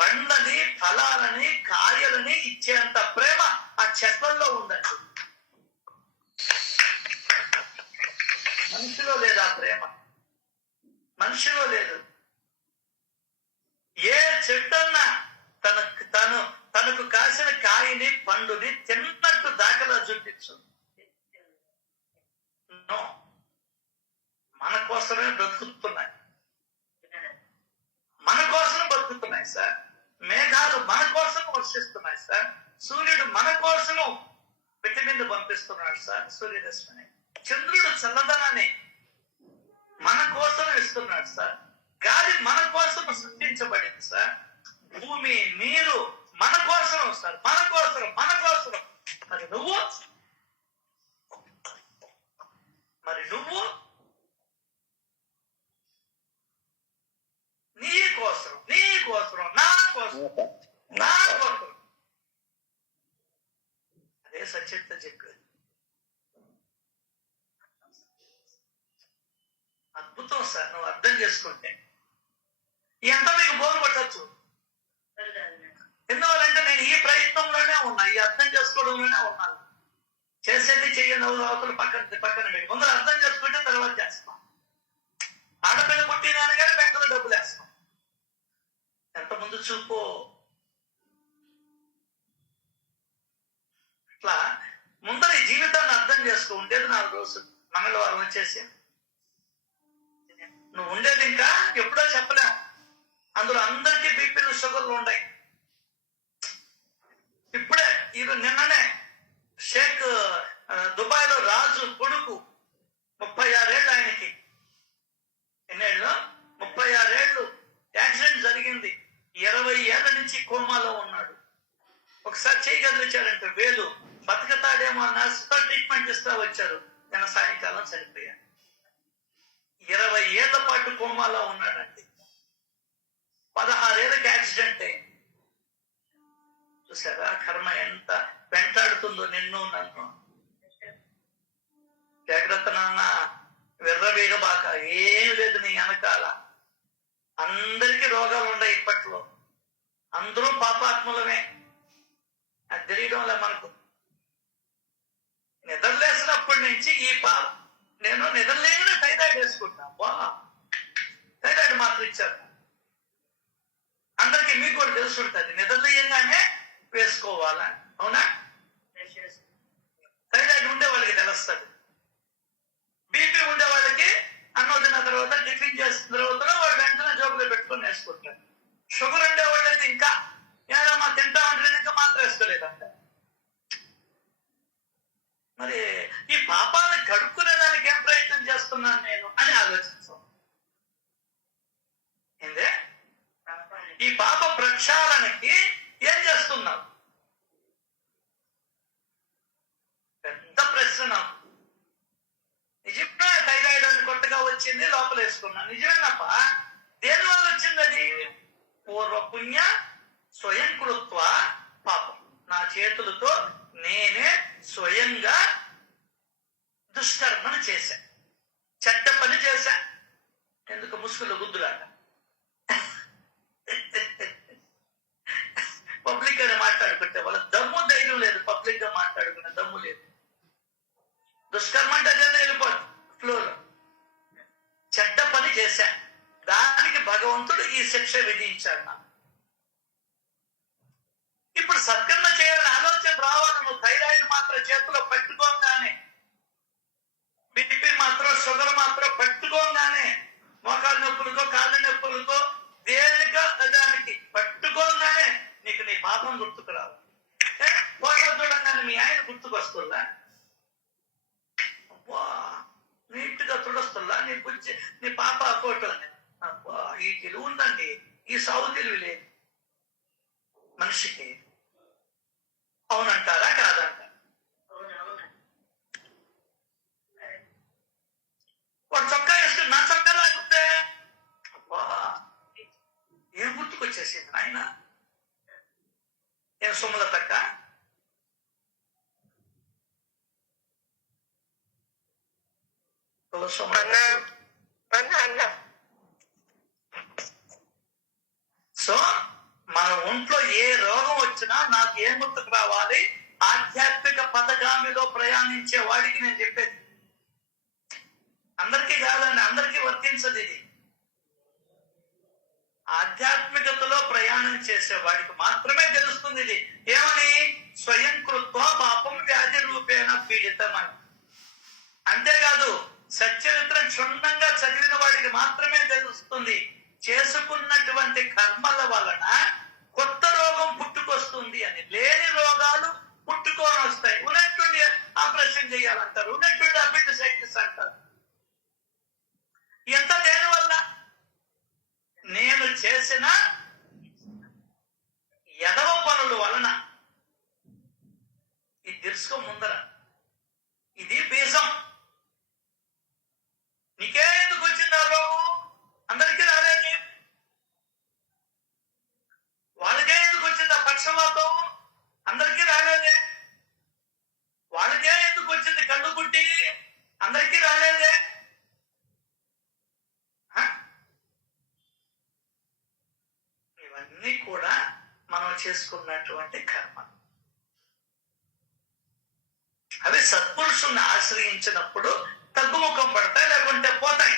పండ్లని, ఫలాలని, కాయలని ఇచ్చేంత ప్రేమ ఆ చెట్లలో ఉందండి. మనిషిలో లేదు ఆ ప్రేమ, మనిషిలో లేదు. ఏ చెట్టన్నా తనకు కాసిన కాయని, పండుని తిన్నట్టు దాఖలా చూపించు. మన కోసమే బ్రతుకుతున్నాయి, మన కోసం బతుకుతున్నాయి సార్. మేఘాలు మన కోసం వర్షిస్తున్నాయి సార్. సూర్యుడు మన కోసము విటమిన్లు పంపిస్తున్నాడు సార్, సూర్యరశ్మిని. చంద్రుడు చల్లదనాన్ని మన కోసం ఇస్తున్నాడు సార్. గాలి మన కోసం సృష్టించబడింది సార్. భూమి, నీరు మన కోసం సార్, మన కోసం. మరి నువ్వు నీ కోసం, నా కోసం. అదే సత్యత చెప్పేది. అద్భుతం సార్. నువ్వు అర్థం చేసుకుంటే ఎంత మీకు బోరు కొట్టచ్చు. ఎందువల్లంటే నేను ఈ ప్రయత్నంలోనే ఉన్నా, ఈ అర్థం చేసుకోవడంలోనే ఉన్నాను. చేసేది చెయ్యని అవతల పక్కన పెట్టి ముందర అర్థం చేసుకుంటే తర్వాత చేస్తాం. ఆడపిల్ల పుట్టినాను కానీ బ్యాంకులో డబ్బులు వేస్తాం. ఎంత ముందు చూపు. ఇట్లా ముందర ఈ జీవితాన్ని అర్థం చేసుకో. ఉండేది 4 రోజులు, మంగళవారం వచ్చేసి నువ్వు ఉండేది ఇంకా ఎప్పుడో చెప్పలేం. అందులో అందరికీ బీపీలు, షుగర్లు ఉన్నాయి. ఇప్పుడే నిన్ననే షేక్ దుబాయ్ లో రాజు కొడుకు 36 ఏళ్ళు, ఆయనకి ఎన్నేళ్ళు? 36 ఏళ్ళు. యాక్సిడెంట్ జరిగింది. 20 ఏళ్ల నుంచి కోమాలో ఉన్నాడు. ఒకసారి చేయి కదిలించాడంటే వేలు బతకతాడేమో నర్సుతో ట్రీట్మెంట్ ఇస్తా వచ్చారు. నిన్న సాయంకాలం చనిపోయాడు. 20 ఏళ్ల పాటు కోమాలో ఉన్నాడండి. 16 ఏళ్ళకి యాక్సిడెంట్ అయింది. చూసారా కర్మ ఎంత వెంటాడుతుందో నిన్ను నన్ను. జాగ్రత్త నాన్న, విర్రవీగబాక. ఏం లేదు నీ వెనకాల. అందరికీ రోగాలు ఉన్నాయి ఇప్పట్లో. అందరూ పాపాత్ములమే. అది తెలియడంలో మనకు. నిద్రలేసినప్పటి నుంచి నేను నిద్రలేని థైరాయిడ్ వేసుకుంటా. థైరాయిడ్ మాత్రం ఇచ్చారు. అందరికీ మీకు కూడా తెలుసుంటది, నిద్రలేయంగానే వేసుకోవాలా. అవునా? థైరాయిడ్ ఉండే వాళ్ళకి తెలుస్తుంది. బీపీ ఉండే వాళ్ళకి అన్నం తిన్న తర్వాత, టిఫిన్ చేసిన తర్వాత వాళ్ళు వెంటనే జోబులో పెట్టుకొని వేసుకుంటారు. షుగర్ ఉండే వాళ్ళైతే ఇంకా ఏదమ్మా తింటా ఉంటుంది, ఇంకా మాత్రం వేసుకోలేదంట. మరి ఈ పాపాన్ని కడుక్కునేదానికి ఏం ప్రయత్నం చేస్తున్నాను నేను అని ఆలోచించాం. ఏందే ఈ పాప ప్రక్షాళనకి ఏం చేస్తున్నావు? పెద్ద ప్రశ్న. నిజమే థైరాయిడ్ అని కొత్తగా వచ్చింది, లోపల వేసుకున్నా. నిజమేనప్ప. దేని వల్ల వచ్చింది అది? పూర్వపుణ్య స్వయం కృత్వ పాపం. నా చేతులతో నేనే స్వయంగా దుష్కర్మను చేశా, చెడ్డ పని చేశా. ఎందుకు? ముసుగులో గుద్దులాట. పబ్లిక్ గా మాట్లాడుకుంటే వాళ్ళ దమ్ము, ధైర్యం లేదు. పబ్లిక్ గా మాట్లాడుకునే దమ్ము లేదు. దుష్కర్మ అంటే అదే వెళ్ళిపోతుంది ఫ్లోలో. చెడ్డ పని చేశా, దానికి భగవంతుడు ఈ శిక్ష విధించాడు నాకు. ఇప్పుడు సత్కర్మ చేయాలని ఆలోచన రావాలి. నువ్వు థైరాయిడ్ మాత్రం చేతిలో పెట్టుకోగానే బీపీ మాత్రం షుగర్ మాత్రం పట్టుకోగానే మోకాళ్ళ నొప్పులకో కాళ్ళ నొప్పులకో దేనికో దానికి పట్టుకోగానే నీకు నీ పాపం గుర్తుకురావు. ఫోటో చూడంగానే మీ ఆయన గుర్తుకొస్తుందా? అబ్బా నీట్ గా తుడొస్తుందా నీ పాప ఫోటోని? అబ్బా ఈ తెలివి ఉందండి, ఈ సాగు తెలివి లేదు మనిషికి. అవునంటారా కాదంటారా? వాడు చొక్కా వేసుకుని నా చొక్కా లాగుతే అబ్బా ఏం గుర్తుకొచ్చేసింది ఆయన? ఏం సొమ్ముల తక్క? సో మన ఒంట్లో ఏ రోగం వచ్చినా నాకు ఏం గుర్తుకు రావాలి? ఆధ్యాత్మిక పథగామిలో ప్రయాణించే వాడికి నేను చెప్పేది. అందరికీ కాదండి, అందరికీ వర్తించదు ఇది. ఆధ్యాత్మికతలో ప్రయాణం చేసే వాడికి మాత్రమే తెలుస్తుంది ఇది. ఏమని? స్వయం కృత్వ పాపం వ్యాధి రూపేణ పీడితం అని. అంతేకాదు సత్యవిత్రం క్షుణ్ణంగా చదివిన వాడికి మాత్రమే తెలుస్తుంది చేసుకున్నటువంటి కర్మల వలన కొత్త రోగం పుట్టుకొస్తుంది అని. లేని రోగాలు పుట్టుకొని వస్తాయి. ఉన్నట్టుండి ఆపరేషన్ చేయాలంటారు, ఉన్నట్టుండి అపెండిసైటిస్ అంటారు. ఎంత దేని వల్ల? నేను చేసిన ఎదవ పనుల వలన. ఇది తెలుసుకో ముందర. ఇది బీజం. నీకే ఎందుకు వచ్చింది ఆ రోగం? అందరికీ రాలేదు. వాళ్ళకే ఎందుకు వచ్చింది ఆ పక్షవాతం? అందరికీ రాలేదే. వాళ్ళకే ఎందుకు వచ్చింది కళ్ళు పుట్టి? అందరికీ రాలేదే. ఇవన్నీ కూడా మనం చేసుకున్నటువంటి కర్మ. అవి సత్పురుషుల్ని ఆశ్రయించినప్పుడు తగ్గుముఖం పడతాయి, లేకుంటే పోతాయి.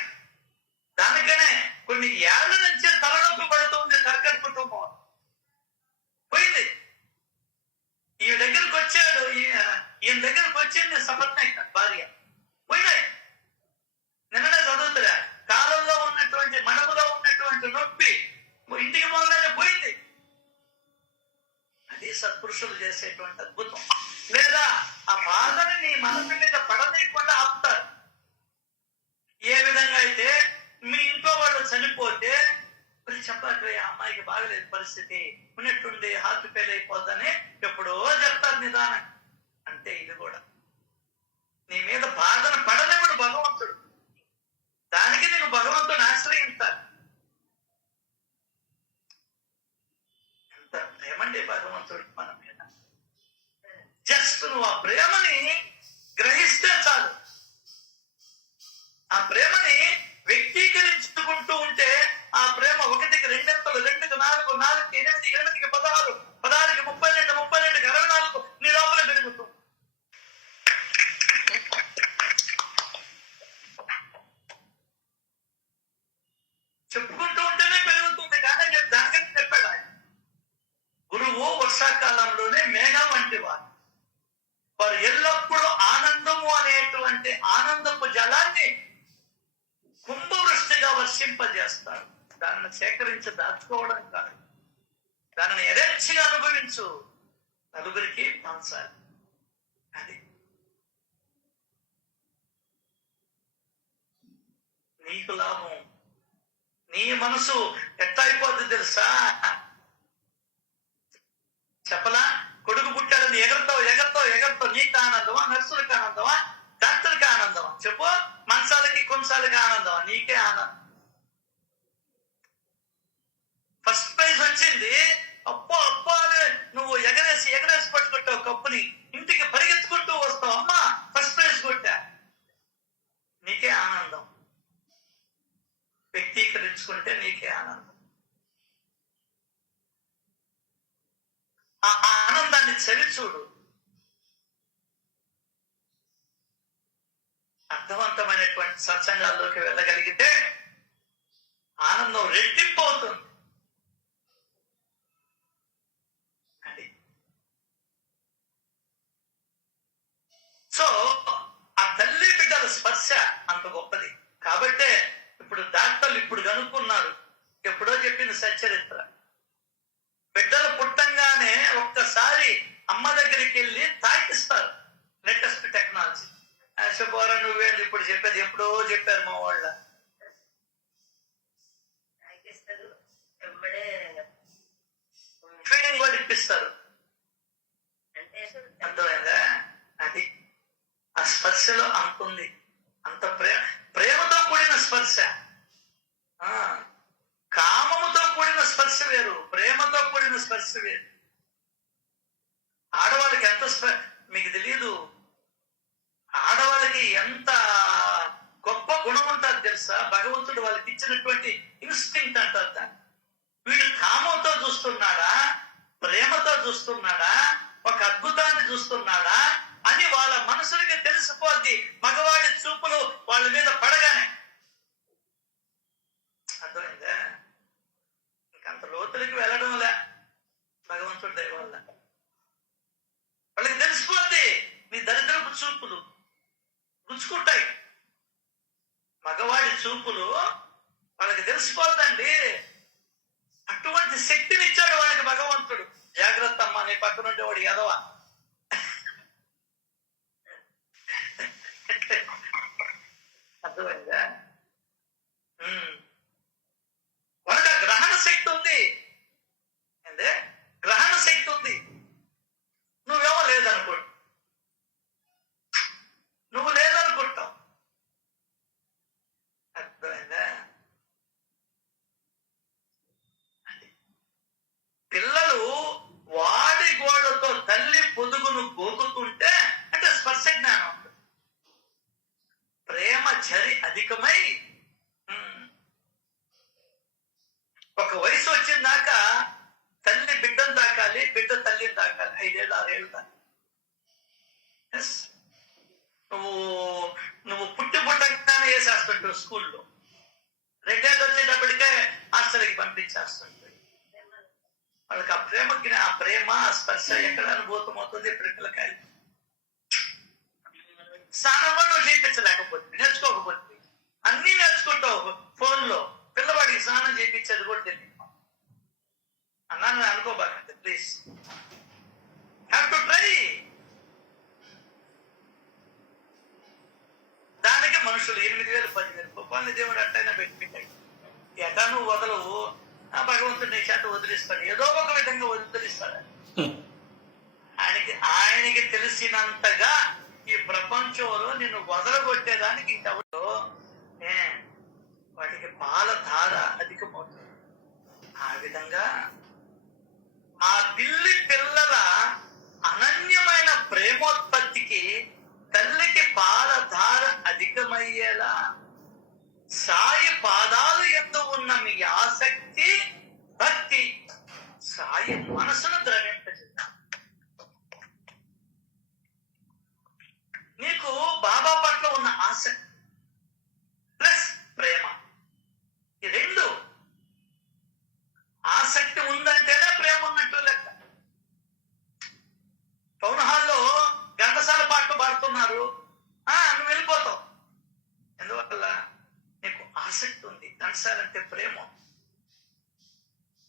దానికనే కొన్ని ఏళ్ల నుంచే తలనొప్పి పడుతుంది కర్కట కుటుంబం. పోయింది. ఈ దగ్గరికి వచ్చాడు, ఈయన దగ్గరికి వచ్చింది సపత్నైక భార్య. పోయినాయి. నిన్ననే చదువుతురా, కాలంలో ఉన్నటువంటి మనములో ఉన్నటువంటి నొప్పి ఇంటికి పోగానే పోయింది. అది సత్పురుషులు చేసేటువంటి అద్భుతం. లేదా ఆ బాధని నీ మనసు మీద పడనీయకుండా ఆపుతారు. ఏ విధంగా అయితే మీ ఇంట్లో వాళ్ళు చనిపోతే మరి చెప్పాలి, ఆ అమ్మాయికి బాగలేదు పరిస్థితి, ఉన్నట్టుండి హార్ట్ ఫెయిల్ అయిపోద్దని ఎప్పుడో చెప్తారు నిదానం. అంటే ఇది కూడా నీ మీద బాధను పడలేవుడు భగవంతుడు. దానికి నీకు భగవంతుని ఆశ్రయించాలి. ఎంత ప్రేమండి భగవంతుడికి మన మీద. జస్ట్ నువ్వు ఆ ప్రేమని గ్రహిస్తే చాలు. ఆ ప్రేమని వ్యక్తీకరించుకుంటూ ఉంటే ఆ ప్రేమ 1కి 2 అంతలు, 2కి 4, 4కి 8, 8కి 16, 16కి 32, 32కి 64 నీ లోపల పెరుగుతుంది. చెప్పుకుంటూ ఉంటేనే పెరుగుతుంది. కానీ దానికని చెప్పాడు ఆయన. గురువు వర్షాకాలంలోనే మేఘం వంటి వారు. వారు ఎల్లప్పుడూ ఆనందము అనేటువంటి ఆనందపు జలాన్ని కుంభవృష్టిగా వర్షింపజేస్తారు. దానిని సేకరించి దాచుకోవడం కాదు, దానిని యథేచ్ఛగా అనుభవించు, నలుగురికి పంచాలి. అది నీకు లాభం. నీ మనసు ఎట్లా అయిపోద్ది తెలుసా? చెప్పలా, కొడుకు పుట్టాడని ఎగరతో ఎగరతో ఎగరతో నీకు ఆనందమా, నర్సులకు ఆనందమా, డాక్టర్కి ఆనందమా? చెప్పు. మంచాలకి కొంచాలకి ఆనందమా? నీకే ఆనందం. ఫస్ట్ ప్రైజ్ వచ్చింది, అప్పో అప్పో అని నువ్వు ఎగరేసి ఎగరేసి పట్టుకుంటావు కప్పుని, ఇంటికి పరిగెత్తుకుంటూ వస్తావు, అమ్మా ఫస్ట్ ప్రైజ్ కొట్టా, నీకే ఆనందం. వ్యక్తీకరించుకుంటే నీకే ఆనందం. ఆ ఆనందాన్ని చవి చూడు. అర్థవంతమైనటువంటి సత్సంగాల్లోకి వెళ్ళగలిగితే ఆనందం రెట్టింపు అవుతుంది. అది. సో ఆ తల్లి బిడ్డల స్పర్శ గొప్పది. కాబట్టే ఇప్పుడు డాక్టర్లు ఇప్పుడు కనుక్కున్నారు, ఎప్పుడో చెప్పింది సచ్చరిత్ర. బిడ్డలు పుట్టంగానే ఒక్కసారి అమ్మ దగ్గరికి వెళ్ళి తాకిస్తారు, లేటెస్ట్ టెక్నాలజీ. శుభ్ర నువ్వేంటి ఇప్పుడు చెప్పేది, ఎప్పుడో చెప్పారు మా వాళ్ళ. ఫీడింగ్ కూడా ఇప్పిస్తారు. అర్థమైందా? అది ఆ స్పర్శలో అంతుంది, అంత ప్రేమతో కూడిన స్పర్శ. కామముతో కూడిన స్పర్శ వేరు, ప్రేమతో కూడిన స్పర్శ వేరు. ఆడవాళ్ళకి ఎంత మీకు తెలియదు, ఆడవాళ్ళకి ఎంత గొప్ప గుణం ఉంటుంది తెలుసా? భగవంతుడు వాళ్ళకి ఇచ్చినటువంటి ఇన్స్టింక్ట్ అంటారు దాన్ని. వీడు కామంతో చూస్తున్నాడా, ప్రేమతో చూస్తున్నాడా, ఒక అద్భుతాన్ని చూస్తున్నాడా అని వాళ్ళ మనసులకి తెలిసిపోద్ది మగవాడి చూపులు వాళ్ళ మీద పడగానే. అర్థమైందా? ఇంకంత లోతులకి వెళ్ళడంలే భగవంతుడి దయ వల్ల. వాళ్ళకి తెలిసిపోద్ది మీ దరిద్రపు చూపులు గుచ్చుకుంటాయి. మగవాడి చూపులు వాళ్ళకి తెలిసిపోద్దండి. అటువంటి శక్తిని ఇచ్చాడు వాళ్ళకి భగవంతుడు. జాగ్రత్త అమ్మా, నీ పక్కనుంటే వాడు ఎదవా. అర్థమైందా? వాళ్ళకి ఆ గ్రహణ శక్తి ఉంది. అంటే గ్రహణ శక్తి ఉంది. నువ్వేమో లేదనుకో, నువ్వు లేదనుకుంటావు. అర్థమైందా? పిల్లలు వాడి గోళ్లతో తల్లి పొదుగును గోకుతుంటే అంటే స్పర్శ జ్ఞానం ఉంటుంది. ప్రేమ చరి అధికమై ఒక వయసు వచ్చిందాక తల్లి బిడ్డను తాకాలి, బిడ్డ తల్లిని తాకాలి. 5 ఏళ్ళు 6 ఏళ్ళు దాకా. నువ్వు పుట్టగానే వేసేస్తుంటావు స్కూల్లో. 2 ఏళ్ళు వచ్చేటప్పటికే హాస్టల్కి పంపించేస్తుంటావు. వాళ్ళకి ఆ ప్రేమ ఆ స్పర్శ ఎక్కడ అనుభూతం అవుతుంది పిల్లకాయలు. స్నానం కూడా నువ్వు చేయించలేకపోతే, నేర్చుకోకపోతే. అన్ని నేర్చుకుంటావు ఫోన్లో. పిల్లవాడికి స్నానం చేయించేది కూడా తెలియదు. అన్నాను అనుకోబాకండి ప్లీజ్. Have to try. దానికి మనుషులు 8,000 10,000 రూపాయలు దేవుడు అట్టైనా పెట్టాడు. ఎటా నువ్వు వదలవు, ఆ భగవంతుడు నీ చేత వదిలిస్తాడు, ఏదో ఒక విధంగా వదిలిస్తాడు. ఆయనకి తెలిసినంతగా ఈ ప్రపంచంలో నిన్ను వదలగొట్టేదానికి ఇంకెవరో వాటికి పాల ధార అధికమవుతుంది. ఆ విధంగా ఆ పిల్లల అనన్యమైన ప్రేమోత్పత్తికి తల్లికి పాల ధార అధికమయ్యేలా సాయి పాదాలు ఎందు ఉన్న మీ ఆసక్తి భక్తి సాయి మనసును ద్రవింపజేద్దాం. నీకు బాబా పట్ల ఉన్న ఆసక్తి ప్లస్ ప్రేమ, ఈ రెండు. ఆసక్తి ఉందంటేనే ప్రేమ ఉన్నట్టు లెక్క. టౌన్ హాల్లో ఘంటసాల పాటలు పాడుతున్నారు, నువ్వు వెళ్ళిపోతావు. ఎందువల్ల? నీకు ఆసక్తి ఉంది. ఘంటసాల అంటే ప్రేమ.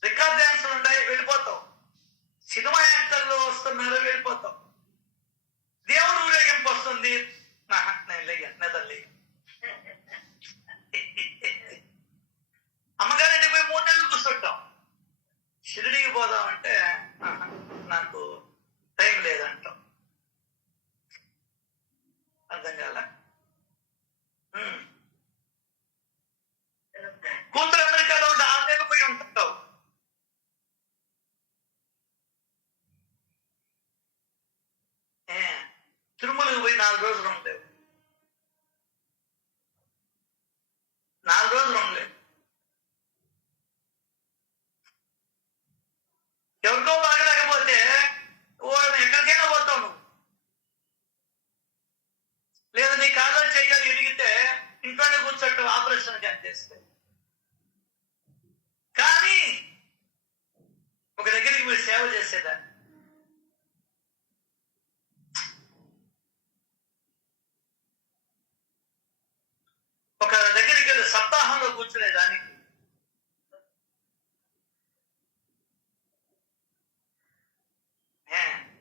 రికార్డ్ డాన్సులు ఉన్నాయి, వెళ్ళిపోతావు. సినిమా యాక్టర్లు వస్తున్నారు, వెళ్ళిపోతావు. దేవుడు ఊరేగింపు వస్తుంది, నేను నిద్రలే. అమ్మగారింటికి పోయి 3 నెలలు కూర్చుంటాం. షిరిడీకి పోదామంటే నాకు టైం లేదంటాం. అర్థం కాల? కూతురు అమెరికాలో ఉంటే 6 నెలలు పోయి ఉంటావు. తిరుమలకు పోయి 4 రోజులు ఉండలేవు. 4 రోజులు ఉండలేవు. ఎవరికో బాగలేకపోతే ఎక్కడికైనా పోతావు నువ్వు. లేదా నీ కాలో చెయ్యాలి ఎరిగితే ఇంట్లోనే కూర్చోట్టు ఆపరేషన్ క్యాన్ చేస్తే. కానీ ఒక దగ్గరికి మీరు సేవ చేసేదాన్ని. కూర్చునేదానికి.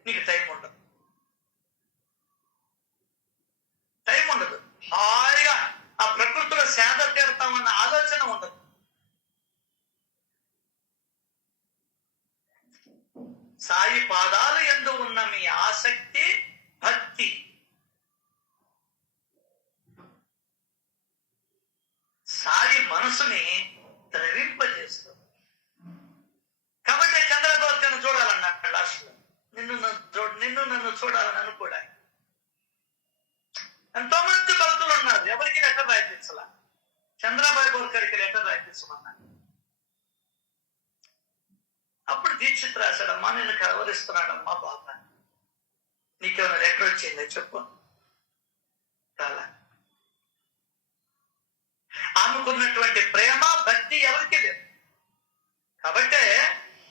నీకు టైం ఉండదు, హాయిగా ఆ ప్రకృతిలో సేద తీరుతామన్న ఆలోచన ఉండదు. సాయి పాదాలు యందు ఉన్న మీ ఆసక్తి, భక్తి సాయి మనసుని ద్రవింపజేస్తుంది. కాబట్టి చంద్రగౌర్కను చూడాలన్నాడు లాస్ట్ లో. నిన్ను నన్ను చూడాలని అనుకోడా. ఎంతో మంది భక్తులు ఉన్నారు, ఎవరికి లెటర్ రాయించలా. చంద్రబాబు గోర్కర్కి లెటర్ రాయించమన్నారు. అప్పుడు దీక్షిత్ రాశాడమ్మా, నిన్ను కలవరిస్తున్నాడమ్మా బాబా, నీకేమైనా లెటర్ వచ్చిందే చెప్పు. చాలా ఆమెకున్నటువంటి ప్రేమ, భక్తి ఎవరికి లేదు. కాబట్టే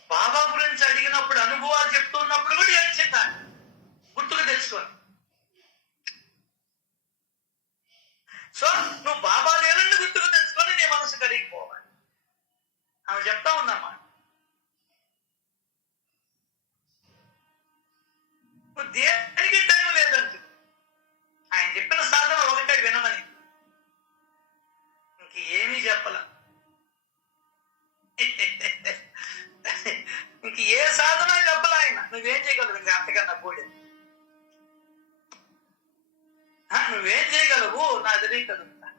బాబా గురించి అడిగినప్పుడు, అనుభవాలు చెప్తున్నప్పుడు కూడా ఏడ్చిందా గుర్తుకు తెచ్చుకొని. సో నువ్వు బాబా లేరని గుర్తుకు తెచ్చుకొని నీ మనసు కడిగిపోవాలి. ఆమె చెప్తా ఉందమ్మా, నువ్వు దేనికి టైం లేదంటు. ఆయన చెప్పిన సాధన ఒకటే వినమని, ఇంక ఏమీ చెప్పల. ఇంక ఏ సాధన చెప్పల ఆయన. నువ్వేం చేయగలవు ఇంకా అంతకన్నా పోయి? నువ్వేం చేయగలవు? నా తెలియకలుగుతా.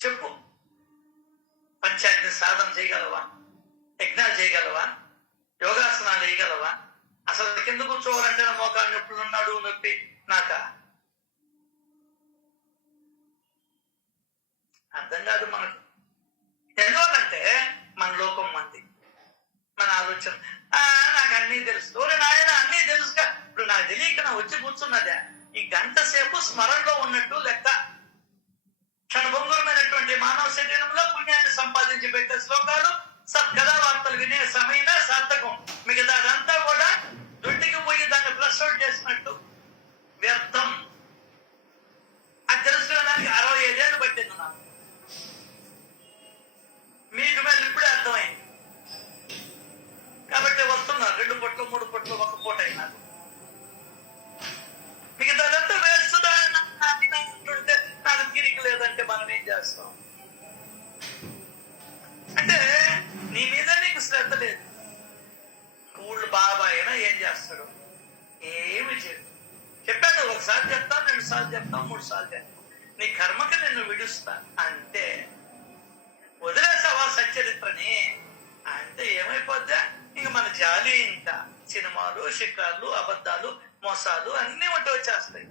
చెప్పు. పంచాగ్ని సాధన చేయగలవా? యజ్ఞాలు చేయగలవా? యోగాసనాలు వేయగలవా? అసలు కింద కూర్చోవాలంటే నా మోకాలు నొప్పులు, ఉన్నాడు నొప్పి నాక అర్థం కాదు మనకు. ఎందువల్లంటే మన లోకం మంది, మన ఆలోచన. నాకు అన్నీ తెలుసు. నాయన అన్నీ తెలుసుగా. ఇప్పుడు నాకు తెలియక నా వచ్చి కూర్చున్నదే ఈ గంట సేపు స్మరణలో ఉన్నట్టు లెక్క. క్షణభంగురమైనటువంటి మానవ శరీరంలో పుణ్యాన్ని సంపాదించి పెట్టే శ్లోకాలు, సత్కథా వార్తలు వినే సమయమే సార్థకం. మిగతాదంతా కూడా దొడ్డికి పోయి దాన్ని ఫ్లష్ అవుట్ చేసినట్టు వ్యర్థం. అది తెలుసుకోవడానికి 65 ఏళ్ళు పట్టింది నాకు. మీకు మీద ఇప్పుడే అర్థమైంది. కాబట్టి వస్తున్నారు 2 పొట్లు 3 పొట్లు, 1 పూట అయినారు. మిగతాదంతా వేస్తుందా అంటుంటే నాకు తిరిగి లేదంటే మనం ఏం చేస్తాం? అంటే నీ మీద నీకు శ్రద్ధ లేదు. ఊళ్ళు బాబా అయినా ఏం చేస్తాడు? ఏమి చేయడు. చెప్పాడు, ఒకసారి చెప్తాను, 2 సార్లు చెప్తాను, 3 సార్లు చెప్తాను. నీ కర్మకి నిన్ను విడుస్తా అంటే వదిలేసావా సచ్చరిత్రని అంటే ఏమైపోద్దా? ఇంక మన జాలి ఇంత. సినిమాలు, షికార్లు, అబద్ధాలు, మోసాలు అన్ని ఉంటే వచ్చేస్తాయి.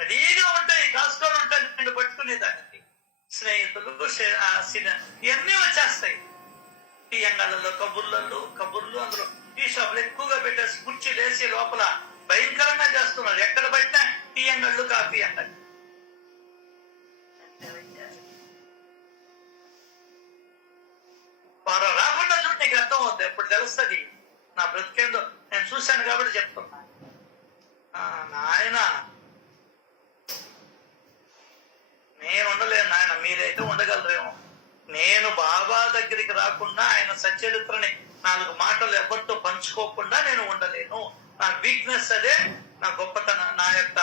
రెడీగా ఉంటాయి, కాసుకొని ఉంటాయి నిన్ను పట్టుకునేదానికి. స్నేహితులు, ఇవన్నీ వచ్చేస్తాయి. టీ అంగాలలో కబుర్లు అందులో టీ షాపులు ఎక్కువగా పెట్టేసి కుర్చీలు వేసి లోపల భయంకరంగా చేస్తున్నారు. ఎక్కడ పట్టినా టీ అంగళ్ళు, కాఫీ అంగళ్ళు. వారు రాకుండా చూడు, నీకు అర్థం అవుతుంది. ఎప్పుడు తెలుస్తుంది నా బ్రతికేందో. నేను చూశాను కాబట్టి చెప్తున్నా. నాయన నేను ఉండలేను నాయన, మీరైతే ఉండగలరేమో. నేను బాబా దగ్గరికి రాకుండా, ఆయన సచ్చరిత్రని 4 మాటలు ఎవరితో పంచుకోకుండా నేను ఉండలేను. నా వీక్నెస్ అదే, నా గొప్పతన, నా యొక్క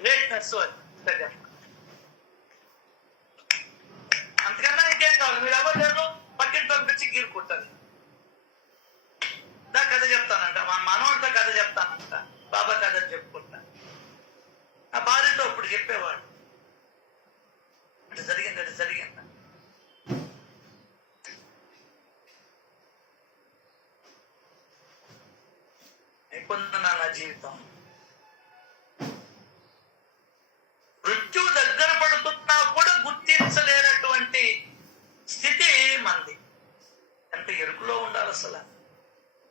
గ్రేట్నెస్ అది. అంతకన్నా ఇంకేం కావాలి? మీరు ఎవరు లేరు, పక్కింటి పంపించి గీరుకుంటుంది. దా కథ చెప్తానంట, మా మనవాడితో కథ చెప్తానంట, బాబా కథ చెప్పుకుంటా. నా భార్యతో ఇప్పుడు చెప్పేవాడు, అటు జరిగింది. అయిపోయింది నా జీవితం. మృత్యు దగ్గర పడుతున్నా కూడా గుర్తించలేనటువంటి స్థితి మంది. ఎంత ఎరుకులో ఉండాలి అసలు.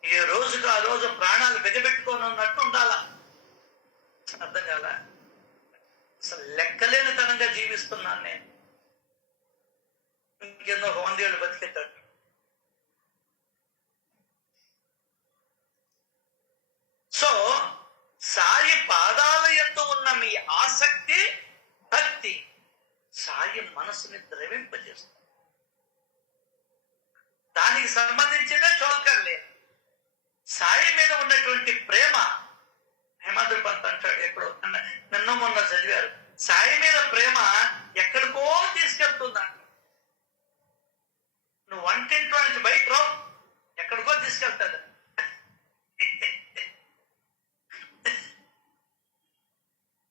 ఏ రోజుకు ఆ రోజు ప్రాణాలు బిగబెట్టుకొని ఉన్నట్టు ఉండాలా. అర్థం కాల. అసలు లెక్కలేని తనంగా జీవిస్తున్నాను నేను. ఇంకెందో 100 ఏళ్ళు బతికేటాడు. సో సాయి పాదాల ఈ ఆసక్తి భక్తి సాయి మనసుని ద్రవింపజేస్తుంది. దానికి సంబంధించిన చౌకర్లే సాయి మీద ఉన్నటువంటి ప్రేమ. హేమాద్రి పంత్ అంటాడు, ఎక్కడో నిన్న మొన్న చదివారు, సాయి మీద ప్రేమ ఎక్కడికో తీసుకెళ్తుందంట. నువ్వు వంటింట్లో నుంచి బయట రావు, ఎక్కడికో తీసుకెళ్తాడు.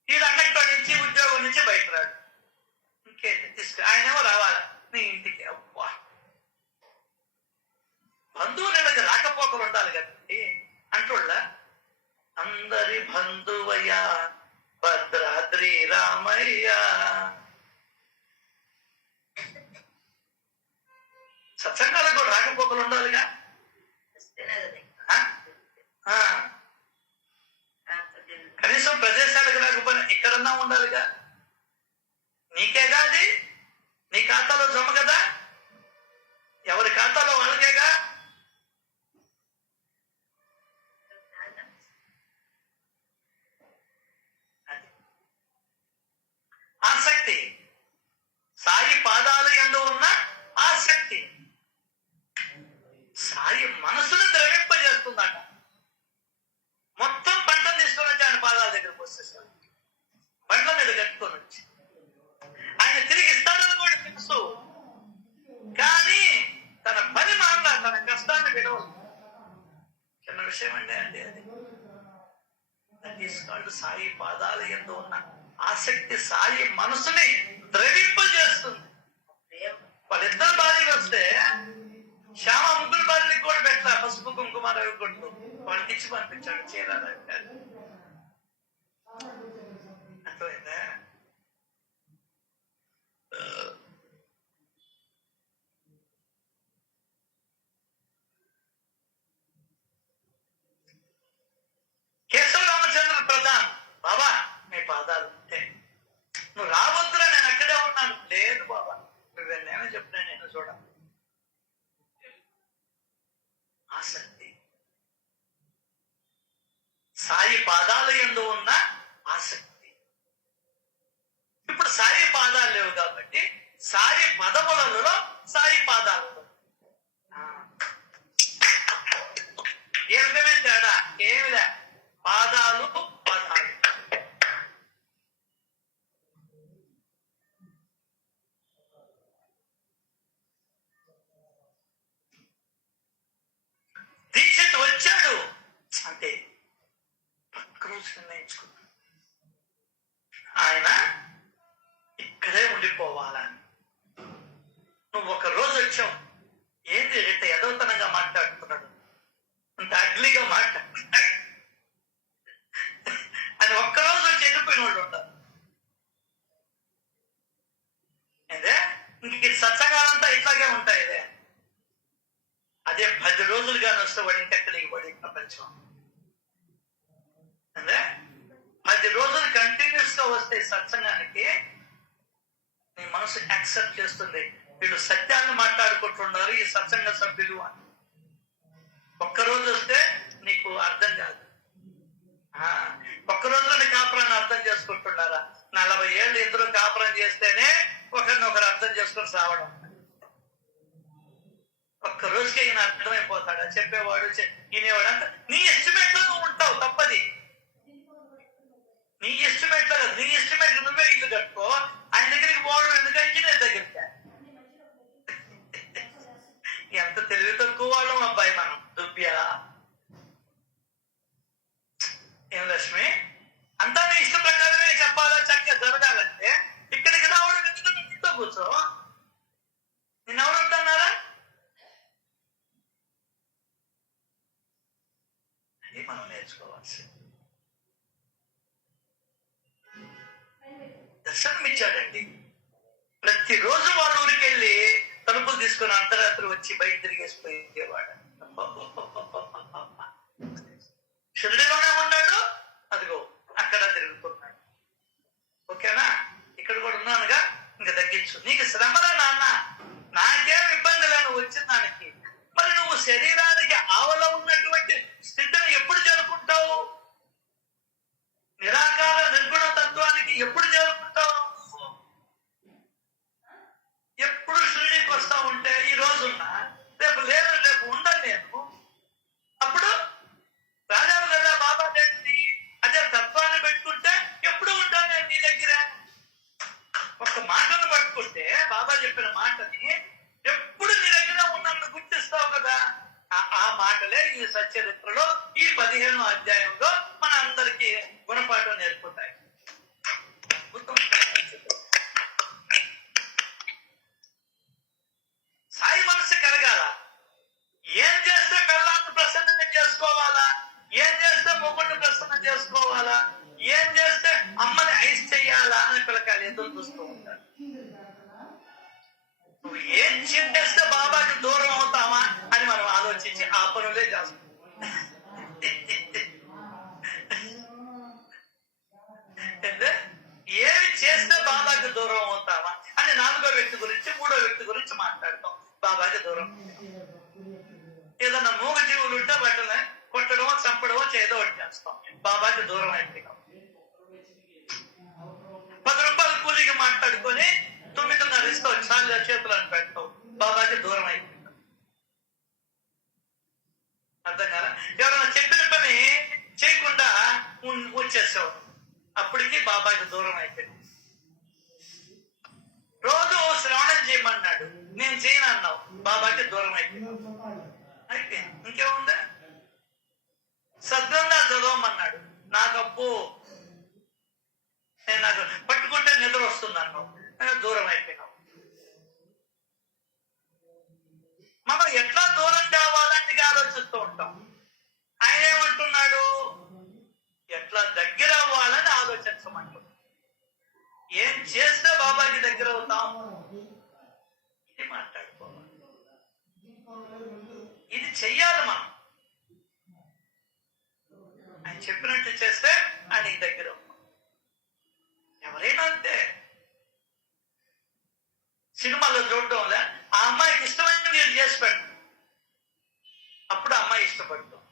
వీడు అన్నట్టు నుంచి ఉద్యోగం నుంచి బయట రాడు, ఇంకేంటి ఆయనేమో రావాలి నీ ఇంటికి. అబ్బా, బంధువులకి రాకపోకలు ఉండాలి కదండి. అంటుళ్ళ అందరి బంధువయ్య భద్రాద్రి రామయ్య. సత్సంగాలకు కూడా రాకపోకలు ఉండాలిగా. కనీసం ప్రదేశాలకు రాకపోయినా ఇక్కడన్నా ఉండాలిగా. నీకేగా అది, నీ ఖాతాలో జమ కదా, ఎవరి ఖాతాలో వాళ్ళకేగా. ఆసక్తి సాయి పాదాలు యందు ఉన్న ఆసక్తి సాయి మనసును ద్రవింపజేస్తుందట. మొత్తం పంటను తీసుకొని వచ్చి ఆయన పాదాల దగ్గరకు వచ్చేసాడు, బండ్ల మీద కట్టుకొని వచ్చి. ఆయన తిరిగి ఇస్తాడని కూడా తెలుసు, కానీ తన పని మానలా, తన కష్టాన్ని విడవదు. చిన్న విషయం అండి అది. తీసుకాడు సాయి పాదాల యందు ఉన్న ఆసక్తి సాయి మనసుని ద్రవింపజేస్తుంది. వాళ్ళిద్దరు భార్యలు వస్తే శ్యామ ముగ్గురు భార్యలకు కూడా పెట్టా, పసుపు కుంకుమ రవి కొట్టు వాళ్ళకి ఇచ్చి పంపించాడు చేరాలంటే. అర్థమైందా? కేశవ రామచంద్ర ప్రధాన్, బాబా మీ పాదాలు ఉంటే నువ్వు రావద్దురా, నేను అక్కడే ఉన్నాను. లేదు బాబా, నువ్వెన్నేమో చెప్పినా నేను చూడ. ఆసక్తి సాయి పాదాల యందు ఉన్న ఆసక్తి. ఇప్పుడు సాయి పాదాలు లేవు కాబట్టి సాయి పదములలో సాయి పాదాలలో ఏమే తేడా ఏమిలే. పాదాలు పదాలు. దీక్షిత్ వచ్చాడు అంటే రోజు నిర్ణయించుకున్నాడు, ఆయన ఇక్కడే ఉండిపోవాలని. నువ్వు ఒక రోజు వచ్చావు, ఏంటి ఇంత యథోతనంగా మాట్లాడుతున్నాడు, అంత అగ్లీగా మాట్లాడుతున్నాడు అని ఒక్కరోజు వచ్చి ఎదిరిపోయిన వాళ్ళు ఉంటారు. అదే ఇంక సత్సంగాలంతా ఇట్లాగే ఉంటాయి. ఇదే అదే 10 రోజులుగా వస్తే వాడి ఇంకెక్కడికి పడి ప్రపంచం. అదే 10 రోజులు కంటిన్యూస్ గా వస్తే సత్సంగానికి నీ మనసు యాక్సెప్ట్ చేస్తుంది, వీళ్ళు సత్యాన్ని మాట్లాడుకుంటున్నారు ఈ సత్సంగ సభ్యులు అని. ఒక్కరోజు వస్తే నీకు అర్థం కాదు. ఒక్క రోజులోని కాపురాన్ని అర్థం చేసుకుంటున్నారా? 40 ఏళ్ళు ఇద్దరు కాపురం చేస్తేనే ఒకరినొకరు అర్థం చేసుకుని సావడం. ఒక్క రోజుకి ఈయన అర్థమైపోతాడా? చెప్పేవాడు వినేవాడు అంత నీ ఎస్టిమేట్ లో నువ్వు ఉంటావు, తప్పది. నీ ఎస్టిమేట్ లో నీ ఎస్టిమేట్ నువ్వే ఇల్లు కట్టుకో, ఆయన దగ్గరికి పోవడం ఎందుకు? ఇంజనీర్ దగ్గరికి. ఎంత తెలివి తక్కువ వాళ్ళం అబ్బాయి మనం. దుబ్బియా ఏం లక్ష్మి, అంతా నీ ఇష్ట ప్రకారమే చెప్పాలా, చక్కగా జరగాలంటే ఇక్కడికి రావడం ఎందుకు? ఇంట్లో కూర్చో. నిన్నెవరు వద్దన్నారా? అది మనం నేర్చుకోవాల్సి. దర్శనం ఇచ్చాడండి. ప్రతిరోజు వాళ్ళ ఊరికి వెళ్ళి తలుపులు తీసుకుని అర్ధరాత్రి వచ్చి బయట తిరిగేసిపోయేవాడు. షిరిడిలోనే ఉన్నాడు, అదిగో అక్కడ తిరుగుతున్నాడు. ఓకేనా? ఇక్కడ కూడా ఉన్నానుగా, ఇంకా తగ్గించు. నీకు శ్రమరా నాన్న, నాకేం ఇబ్బంది లేదు వచ్చిన దానికి. మరి నువ్వు శరీరానికి ఆవల ఉన్నటువంటి స్థితిని ఎప్పుడు జరుపుకుంటావు? నిరాకార నిర్గుణ తత్వానికి నువ్వు ఏం చేస్తే బాబాకి దూరం అవుతావా అని మనం ఆలోచించి ఆ పనులే చేస్తాం. ఏమి చేస్తే బాబాకి దూరం అవుతావా అని 4వ వ్యక్తి గురించి 3వ వ్యక్తి గురించి మాట్లాడతాం. బాబాకి దూరం ఏదన్నా మూగ జీవులు ఉంటే వాటిని కొట్టడమో చంపడమో ఏదో ఒకటి చేస్తాం. బాబాకి దూరం అయిపోయినాం. 10 రూపాయల కూలీకి మాట్లాడుకొని 9:30 ఇస్తావు, చాలా చేతులు అని పెడతావు. బాబాకి దూరం అయిపోయినాం. అర్థం కాదా? ఎవరైనా చెప్పిన పని చేయకుండా వచ్చేసావు, అప్పటికి బాబాకి దూరం అయిపోయింది. రోజు శ్రవణం చేయమన్నాడు, నేను చేయను అన్నావు, బాబాకి దూరం అయిపోయింది. అయిపోయింది, ఇంకేముందా? సద్గంగా చదవమన్నాడు, నాకు అప్పు నేను నాకు పట్టుకుంటే నిద్ర వస్తుంది అన్నావు, దూరం అయిపోయినావు. మనం ఎట్లా దూరం కావాలని ఆలోచిస్తూ ఉంటాం. ఆయన ఏమంటున్నాడు? ఎట్లా దగ్గర అవ్వాలని ఆలోచించమంటున్నాడు. ఏం చేస్తే బాబాకి దగ్గర అవుతాం ఇది మాట్లాడుకోవాలి. ఇది చెయ్యాలి మనం. ఆయన చెప్పినట్టు చేస్తే ఆయనకి దగ్గర అవుతాం. ఎవరైనా అంతే. సినిమాలో చూడడంలే ఆ అమ్మాయికి ఇష్టమైన మీరు చేసి పెట్టు, అప్పుడు అమ్మాయి ఇష్టపడతాం.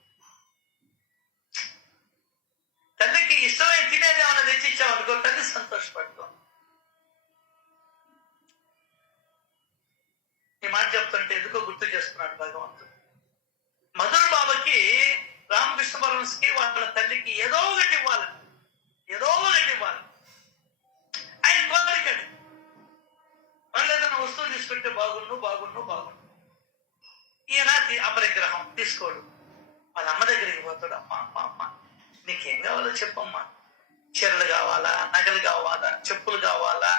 తల్లికి ఇష్టమైన తినేది ఏమైనా తెచ్చిచ్చావు అనుకో, తల్లి సంతోషపడతాం. ఈ మాట చెప్తుంటే ఎందుకో గుర్తు చేస్తున్నాడు భగవంతుడు. మధుర బాబాకి రామకృష్ణ పరమహంసకి వాళ్ళ తల్లికి ఏదో ఒకటి ఇవ్వాలి. ఆయన కోరికది. వాళ్ళు ఏదైనా వస్తువు తీసుకుంటే బాగుండు. ఈయన అపరిగ్రహం తీసుకోడు. వాళ్ళ అమ్మ దగ్గరికి పోతాడు. అమ్మ నీకేం కావాలో చెప్పమ్మా. చీరలు కావాలా, నగలు కావాలా, చెప్పులు కావాలా,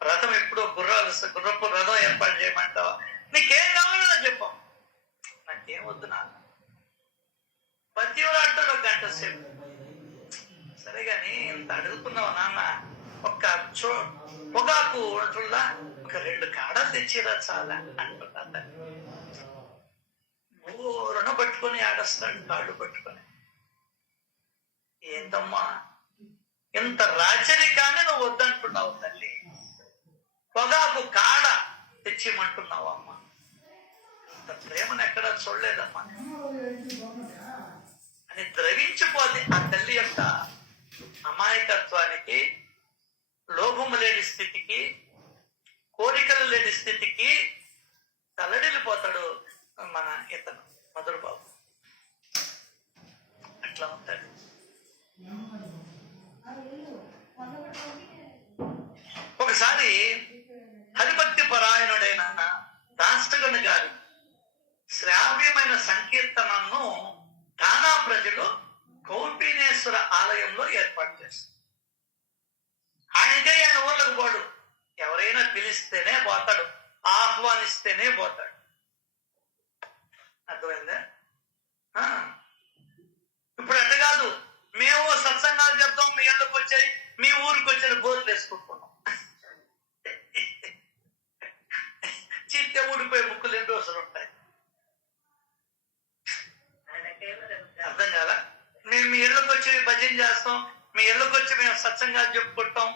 రథం ఎప్పుడో గుర్రపు రథం ఏర్పాటు చేయమంటావా, నీకేం కావాలో నాకు చెప్పం. నాకేం వద్దు నాన్న. పతివరాటాడు 1 గంట సేపు. సరే గాని ఇంత అడుగుతున్నావు నాన్న, ఒక్క పొగాకు ఉంటుందా, ఒక 2 కాడలు తెచ్చిరా చాలా అంటున్నా. రుణ పట్టుకొని ఆడస్తాడు, కాళ్ళు పట్టుకొని. ఏంటమ్మా ఇంత రాచరికాన్ని నువ్వు వద్దంటున్నావు తల్లి, పొగాకు కాడ తెచ్చిమంటున్నావు అమ్మా. ఇంత ప్రేమను ఎక్కడా చూడలేదమ్మా అని ద్రవించిపోతే ఆ తల్లి యొక్క అమాయకత్వానికి, లోభము లేని స్థితికి, కోరికలు లేని స్థితికి తల్లడిల్లిపోతాడు మన ఇతను మధుర బాబు. అట్లా ఉంటాడు. ఒకసారి హరిభక్తి పరాయణుడైన దాస్తగని గారి శ్రావ్యమైన సంకీర్తనను ఠానా ప్రజలు కౌపీనేశ్వర ఆలయంలో ఏర్పాటు చేస్తారు. ఆయనకే ఆయన ఊర్లకు పోడు, ఎవరైనా పిలిస్తేనే పోతాడు, ఆహ్వానిస్తేనే పోతాడు. అర్థమైందా? ఇప్పుడు అట్ట కాదు, మేము సత్సంగాలు చెప్తాం, మీ ఇళ్ళకి వచ్చాయి, మీ ఊరికి వచ్చారు, బోర్లు వేసుకుంటున్నాం. చిట్టే ఊడిపోయి ముక్కులు ఎన్ని రోజులు ఉంటాయి. అర్థం కాదా? మేము మీ ఇళ్ళకి వచ్చి భజన చేస్తాం, మీ ఇళ్ళకి వచ్చి మేము సత్సంగాలు చెప్పుకుంటాం.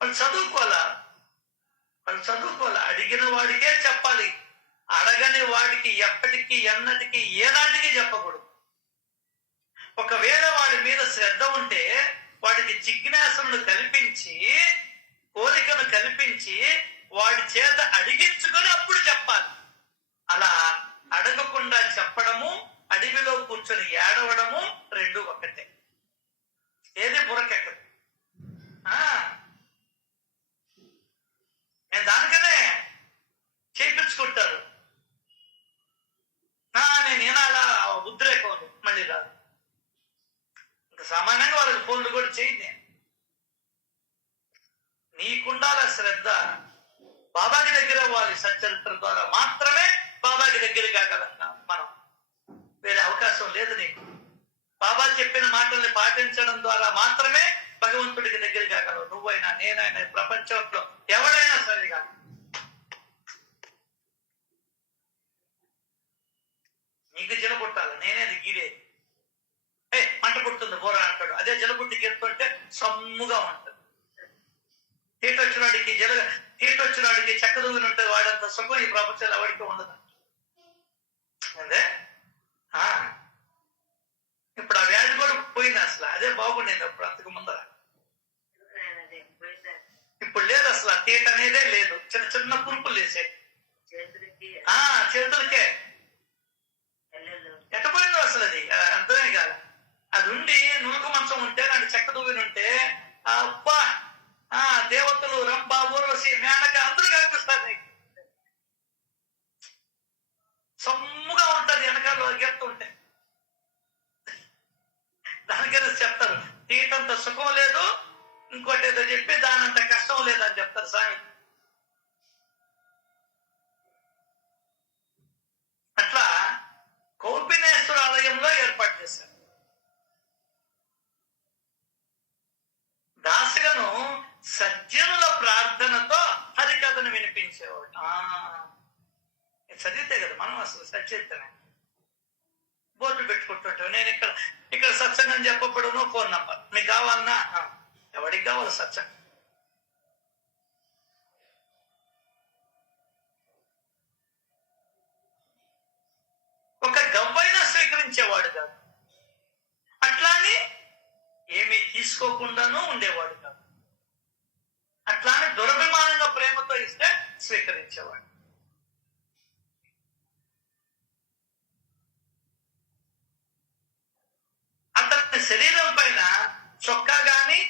వాళ్ళు చదువుకోవాలా, అడిగిన వాడికే చెప్పాలి, అడగని వాడికి ఎప్పటికీ ఎన్నటికీ ఏనాటికి చెప్పకూడదు. ఒకవేళ వాడి మీద శ్రద్ధ ఉంటే వాడికి జిజ్ఞాసను కల్పించి, కోరికను కల్పించి, వాడి చేత అడిగించుకొని అప్పుడు చెప్పాలి. అలా అడగకుండా చెప్పడము, అడవిలో కూర్చొని ఏడవడము 2 ఒకటే. ఏది బుర్రకెక్కదు. నేను దానికనే చేయించుకుంటారు. నేను అలా ఉద్రేకం మళ్ళీ రాదు. ఇంకా సామాన్యంగా వాళ్ళకి ఫోన్లు కూడా చేయండి. నీకుండాల శ్రద్ధ. బాబాకి దగ్గర అవ్వాలి. సచ్చరిత్ర ద్వారా మాత్రమే బాబాకి దగ్గర కాగలం మనం. వేరే అవకాశం లేదు నీకు. బాబా చెప్పిన మాటల్ని పాటించడం ద్వారా మాత్రమే భగవంతుడికి దగ్గర కాగలవు. నువ్వైనా నేనైనా ప్రపంచంలో ఎవరైనా సరే కాదు. నీకు జలబుట్టాలి, నేనేది గీరేది. మంట పుడుతుంది బోరా అంటాడు, అదే జలబుట్టి గీరుతుంటే సమ్ముగా ఉంటుంది. తీటొచ్చినాడికి తీటొచ్చినాడికి చక్కదూగిన ఉంటే వాడంత సుఖం ఈ ప్రపంచంలో ఎవరికి ఉండదు. అదే ఇప్పుడు ఆ వ్యాధి కూడా పోయింది. అసలు అదే బాగుండేది అప్పుడు, అంతకు ముందర. ఇప్పుడు లేదు అసలు, ఆ తీట అనేదే లేదు. చిన్న చిన్న కురుపులు వేసేది చేతులకే. ఎట్టపోయిందో అసలు అది అర్థమే కాదు. అది ఉండి నులుకు మంచం ఉంటే నాకు చెక్క దూవిని ఉంటే అబ్బా దేవతలు రంప ఊర్వశి మేనక అందరూ కనిపిస్తారు నీకు. సొమ్ముగా ఉంటది వెనకాల గెలుతుంటే. దానికైనా చెప్తారు తీటంత సుఖం లేదు, ఇంకోటి ఏదో చెప్పి దానంత కష్టం లేదని చెప్తారు సామెత. అట్లా కౌపినేశ్వర ఆలయంలో ఏర్పాటు చేశారు. దాసులను సజ్జనుల ప్రార్థనతో హరికథను వినిపించేవాడు. చదివితే కదా మనం అసలు సత్యతనే బోర్డు పెట్టుకుంటుంటాం. నేను ఇక్కడ సత్సంగం చెప్పబడును, ఫోన్ నంబర్ మీకు కావాలన్నా. ఎవరికి కావాలి సత్సంగం? ఒక గవ్వైనా స్వీకరించేవాడు కాదు, అట్లాని ఏమీ తీసుకోకుండానూ ఉండేవాడు కాదు. అట్లానే దురభిమానంగా ప్రేమతో ఇస్తే స్వీకరించేవాడు. అతని శరీరం పైన చొక్కా గాని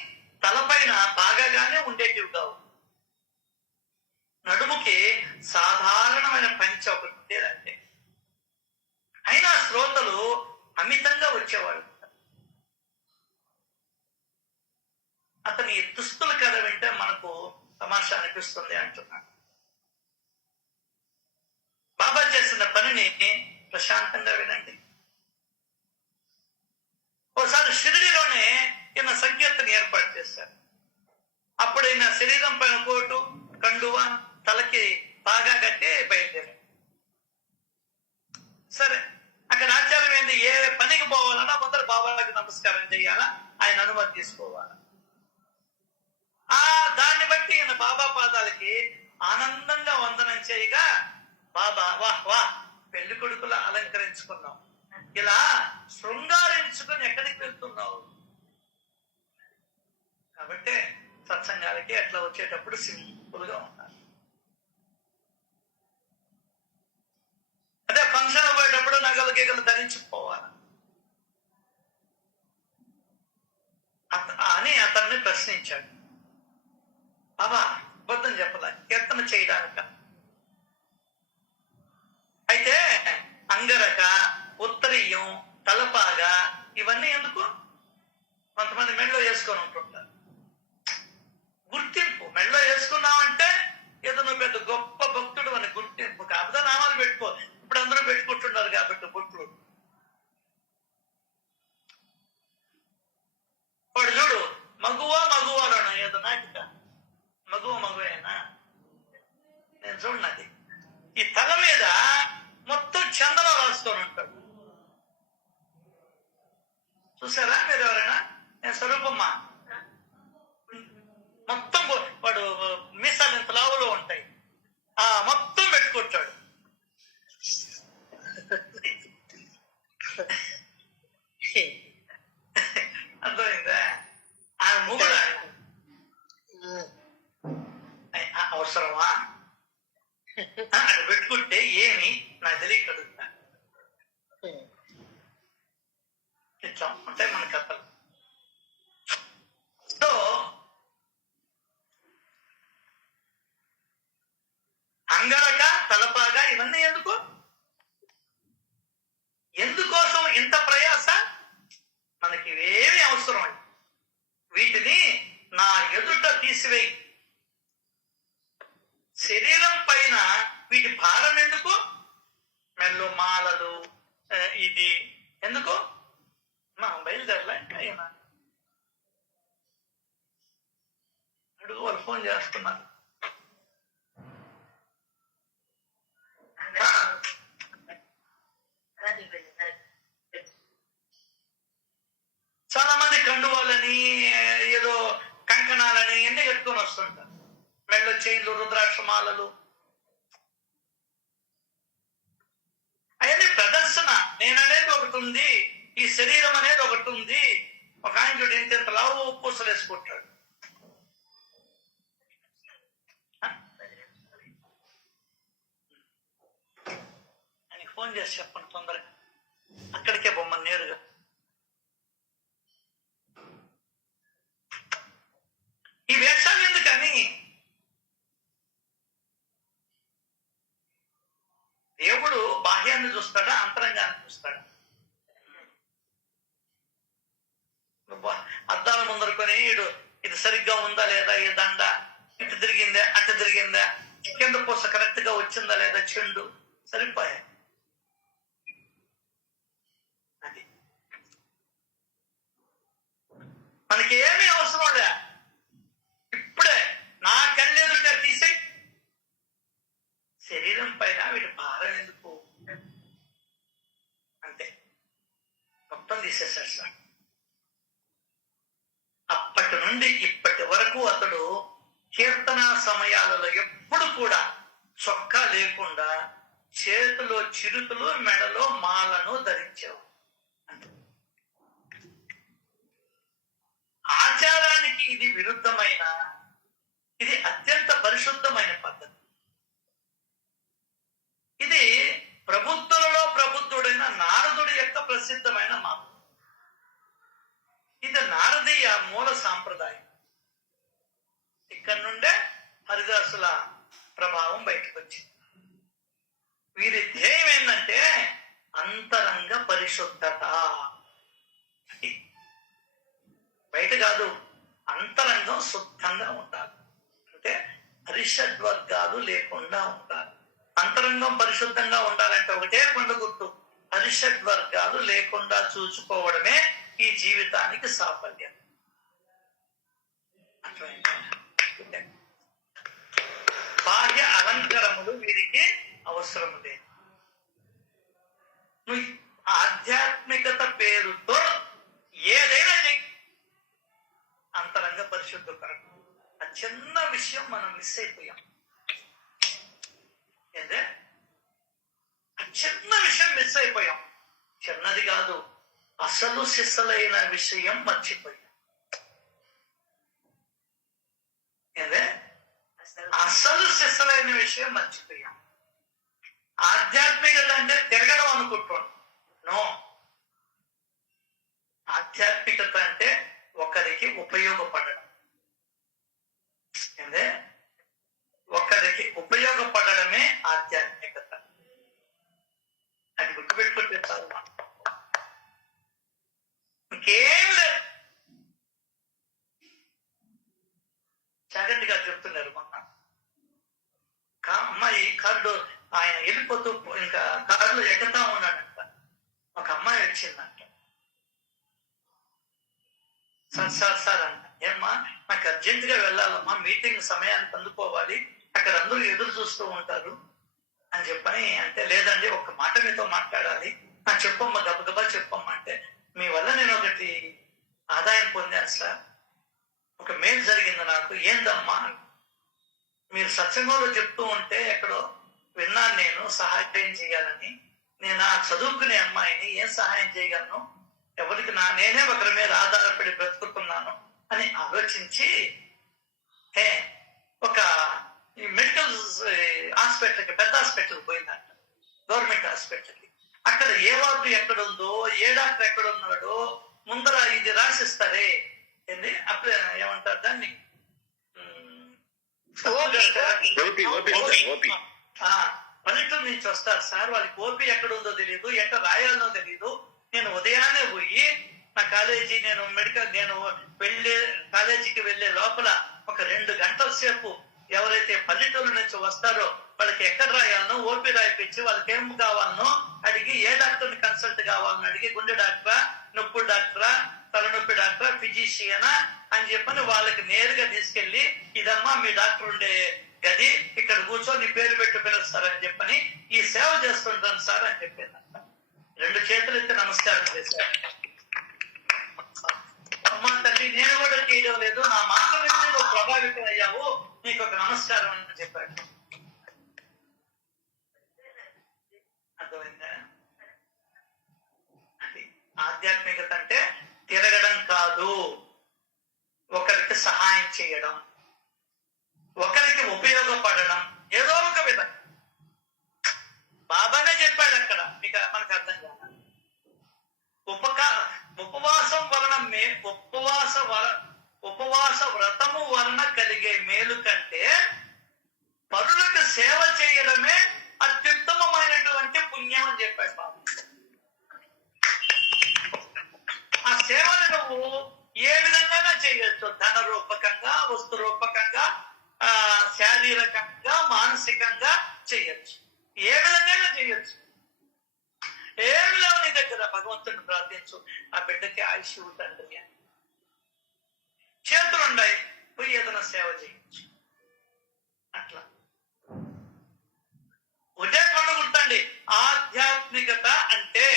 తలపైన బాగా గాని ఉండేటివి కావు. నడుముకి సాధారణమైన పంచ ఒకటి ఉండేదంటే. అయినా శ్రోతలు అమితంగా వచ్చేవాడు. అతని దుస్తుల కథ వింటే మనకు తమాషా అనిపిస్తుంది అంటున్నాడు. బాబా చేసిన పనిని ప్రశాంతంగా వినండి. ఒకసారి షిరిడిలోనే ఈయన సంకీర్తన ఏర్పాటు చేశారు. అప్పుడు ఈయన శరీరం పైన కోటు కండువ తలకి బాగా కట్టి బయలుదేరారు. సరే, అక్కడ ఆచారం ఏంది, ఏ పనికి పోవాలన్నా ముందర బాబాకి నమస్కారం చేయాలా, ఆయన అనుమతి తీసుకోవాలా. దాన్ని బట్టి ఈయన బాబా పాదాలకి ఆనందంగా వందనం చేయగా, బాబా వాహ్ వాహ్ పెళ్లి కొడుకులా అలంకరించుకున్నావు, ఇలా శృంగారించుకొని ఎక్కడికి వెళ్తున్నావు? కాబట్టి సత్సంగాలకి అట్లా వచ్చేటప్పుడు సింపుల్ గా ఉండాలి. అదే ఫంక్షన్ పోయేటప్పుడు నగలు గిగలు ధరించుకోవాలి అని అతన్ని ప్రశ్నించాడు. బాబా అబద్ధం చెప్పలే, కీర్తన చేయడానిక. అయితే అంగరక, ఉత్తరీయం, తలపాగా ఇవన్నీ ఎందుకు? కొంతమంది మెళ్ళో వేసుకొని ఉంటుంటారు. గుర్తింపు. మెళ్ళో వేసుకున్నావంటే ఏదో నువ్వు పెద్ద గొప్ప భక్తుడు అని గుర్తింపు. కాకపోతే నామాలు పెట్టుకో. ఇప్పుడు అందరూ పెట్టుకుంటున్నారు కాబట్టి బొట్లు. వాడు చూడు మగువాలను ఏదో నాటిక మగువేనా నేను చూడనది. ఈ తల మీద మొత్తం చందనం రాసుకొని ఉంటాడు. చూసారా మీరు ఎవరైనా? నేను స్వరూపమ్మ మొత్తం వాడు మీసాలు ఇంత లావులో ఉంటాయి, మొత్తం పెట్టుకుంటాడు. అర్థమైందా? ఆ మొగుడు అవసరమా అది పెట్టుకుంటే ఏమి నాకు తెలియకలుగుతా. ఇట్లా ఉంటాయి మన కథలు. సో అంగరక, తలపాగా ఇవన్నీ ఎందుకోసం ఇంత ప్రయాస? మనకి ఇవేమి అవసరం అండి. వీటిని నా ఎదుట తీసివేయి. శరీరం పైన వీటి భారం ఎందుకు? మెల్లో మాలలు ఇది ఎందుకు? బయలుదేరలే ఇంకా అడుగు వాళ్ళు ఫోన్ చేస్తున్నారు. చాలా మంది కండువాలని ఏదో కంకణాలని ఎన్ని కట్టుకొని వస్తుంటారు, మెళ్ళ చైన్లు, రుద్రాక్షమాలలు. అవన్నీ ప్రదర్శన. నేననేది ఒకటి ఉంది, ఈ శరీరం అనేది ఒకటి ఉంది. ఒక ఆయన చూడు ఎంత లావు పూసలు వేసుకుంటాడు. ఆయనకి ఫోన్ చేసి చెప్పండి తొందరగా, అక్కడికే బొమ్మను నేరుగా. ఈ వేషాలు ఎందుకని? దేవుడు బాహ్యాన్ని చూస్తాడా, అంతరంగాన్ని చూస్తాడా? అద్దాల ముందరుకొని ఇది సరిగ్గా ఉందా లేదా, ఈ దండ ఇటు తిరిగిందా అటు తిరిగిందా, కింద పూస కరెక్ట్ గా వచ్చిందా లేదా, చెండు సరిపోయా. అది మనకి ఏమీ అవసరం లే. ఇప్పుడే నా కళ్ళెదుట తీసి శరీరం పైన వీటి భారం ఎందుకు అంతే మొత్తం తీసేశాడు సార్. అప్పటి నుండి ఇప్పటి వరకు అతడు కీర్తన సమయాలలో ఎప్పుడు కూడా చొక్కా లేకుండా చేతిలో చిరుతులు, మెడలో మాలను ధరించావు. ఆచారానికి ఇది విరుద్ధమైన, ఇది అత్యంత పరిశుద్ధమైన పద్ధతి. ఇది ప్రబుద్ధులలో ప్రబుద్ధుడైన నారదుడి యొక్క ప్రసిద్ధమైన మాట. ఇది నారదీయ మూల సాంప్రదాయం. ఇక్కడి నుండే హరిదాసుల ప్రభావం బయటకు వచ్చింది. వీరి ధ్యేయం ఏంటంటే అంతరంగ పరిశుద్ధత. బయట కాదు, అంతరంగం శుద్ధంగా ఉండాలి. అంటే అరిషడ్వర్గాలు లేకుండా ఉండాలి. అంతరంగం పరిశుద్ధంగా ఉండాలంటే ఒకటే కొండ గుర్తు, అరిషడ్వర్గాలు లేకుండా చూసుకోవడమే ఈ జీవితానికి సాఫల్యం. బాహ్య అలంకరములు వీరికి అవసరం లేదు. నువ్వు ఆధ్యాత్మికత పేరుతో ఏదైనా చెయ్యి, అంతరంగ పరిశుద్ధకరం. ఆ చిన్న విషయం మనం మిస్ అయిపోయాం. ఏదే ఆ చిన్న విషయం మిస్ అయిపోయాం. చిన్నది కాదు, అసలు సిసలైన విషయం మర్చిపోయాం. ఏదే అసలు సిసలైన విషయం మర్చిపోయాం. ఆధ్యాత్మికత అంటే తిరగడం అనుకుంటున్నాం. నో, ఆధ్యాత్మికత అంటే ఒకరికి ఉపయోగపడడం. ఏందే ఒకరికి ఉపయోగపడడమే ఆధ్యాత్మికత. అది గుర్తుపెట్టుకుంటే చాలు. ఇంకేం లేదు. జాగ్రత్తగా చెప్తున్నారు. మొన్న అమ్మాయి కారులో ఆయన వెళ్ళిపోతూ ఇంకా కారులో ఎక్కతా ఉన్నాడంట. ఒక అమ్మాయి వచ్చిందంట. సార్ అంట, ఏమ్మా నాకు అర్జెంట్ గా వెళ్ళాలమ్మా, మీటింగ్ సమయానికి అందుకోవాలి, అక్కడ అందరూ ఎదురు చూస్తూ ఉంటారు అని చెప్పని అంటే, లేదండి ఒక్క మాట మీతో మాట్లాడాలి. చెప్పమ్మా, గబగబా చెప్పమ్మా అంటే, మీ వల్ల నేను ఒకటి ఆదాయం పొందాను సార్, ఒక మేలు జరిగింది నాకు. ఏందమ్మా? మీరు సత్సంగంలో చెప్తూ ఉంటే ఎక్కడో విన్నాను నేను, సహాయం చేయాలని. నేను ఆ చదువుకునే అమ్మాయిని ఏం సహాయం చేయగలను, ఎవరికి నేనే ఒకరి మీద ఆధారపడి బ్రతుకుతున్నాను అని ఆలోచించి ఒక మెడికల్ హాస్పిటల్కి, పెద్ద హాస్పిటల్ పోయిందంట, గవర్నమెంట్ హాస్పిటల్కి. అక్కడ ఏ వార్డు ఎక్కడుందో, ఏ డాక్టర్ ఎక్కడ ఉన్నాడో ముందర ఇది రాసిస్తారే, ఏంది అప్పుడు ఏమంటారు దాన్ని, పల్లెటూరు నుంచి వస్తారు సార్, వాళ్ళకి ఓపీ ఎక్కడ ఉందో తెలియదు, ఎక్కడ రాయాలనో తెలియదు. నేను ఉదయాన్నే పోయి నా కాలేజీ, నేను మెడికల్, నేను కాలేజీకి వెళ్లే లోపల ఒక 2 గంటల సేపు ఎవరైతే పల్లెటూరు నుంచి వస్తారో వాళ్ళకి ఎక్కడ రాయాలనో ఓపీ రాయిపించి వాళ్ళకి ఏం కావాలనో అడిగి, ఏ డాక్టర్ని కన్సల్ట్ కావాలని అడిగి, గుండె డాక్టరా, నొప్పుల డాక్టరా, తలనొప్పి డాక్టరా, ఫిజిషియన్ ఫిజిషియనా అని చెప్పని వాళ్ళకి నేరుగా తీసుకెళ్లి ఇదమ్మా మీ డాక్టర్ ఉండే గది, ఇక్కడ కూర్చొని పేరు పెట్టి పిలుస్తారని చెప్పని ఈ సేవ చేస్తుంటాను సార్ అని చెప్పిందంట. 2 చేతులు ఎత్తి నమస్కారం చేశారు. అమ్మా తల్లి, నేను కూడా చేయడం లేదు, నా మాట విని నువ్వు ప్రభావితం అయ్యావు, నీకు ఒక నమస్కారం అని చెప్పాడు. అర్థమైందా? అది ఆధ్యాత్మికత అంటే తిరగడం కాదు, ఒకరికి సహాయం చేయడం, ఒకరికి ఉపయోగపడడం, ఏదో ఒక విధంగా. బాబానే చెప్పాడు అక్కడ, మనకు అర్థం కాదు. ఉపవాసం వలన ఉపవాస వ్రతము వలన కలిగే మేలు కంటే పరులకు సేవ చేయడమే అత్యుత్తమమైనటువంటి పుణ్యం అని చెప్పాడు బాబు. ఆ సేవను నువ్వు ఏ విధంగా చేయొచ్చు, ధన రూపకంగా, వస్తు రూపకంగా, శారీరకంగా, మానసికంగా చేయొచ్చు, ఏ విధంగా చేయొచ్చు. ఏమి లేవు నీ దగ్గర, భగవంతుని ప్రార్థించు, ఆ బిడ్డకి ఆయుష్ తండ్రి అని. చేతులున్నాయి, పోయి ఏదైనా సేవ చేయొచ్చు. అట్లా ఒకటే కళ్ళు గుర్తండి, ఆధ్యాత్మికత అంటే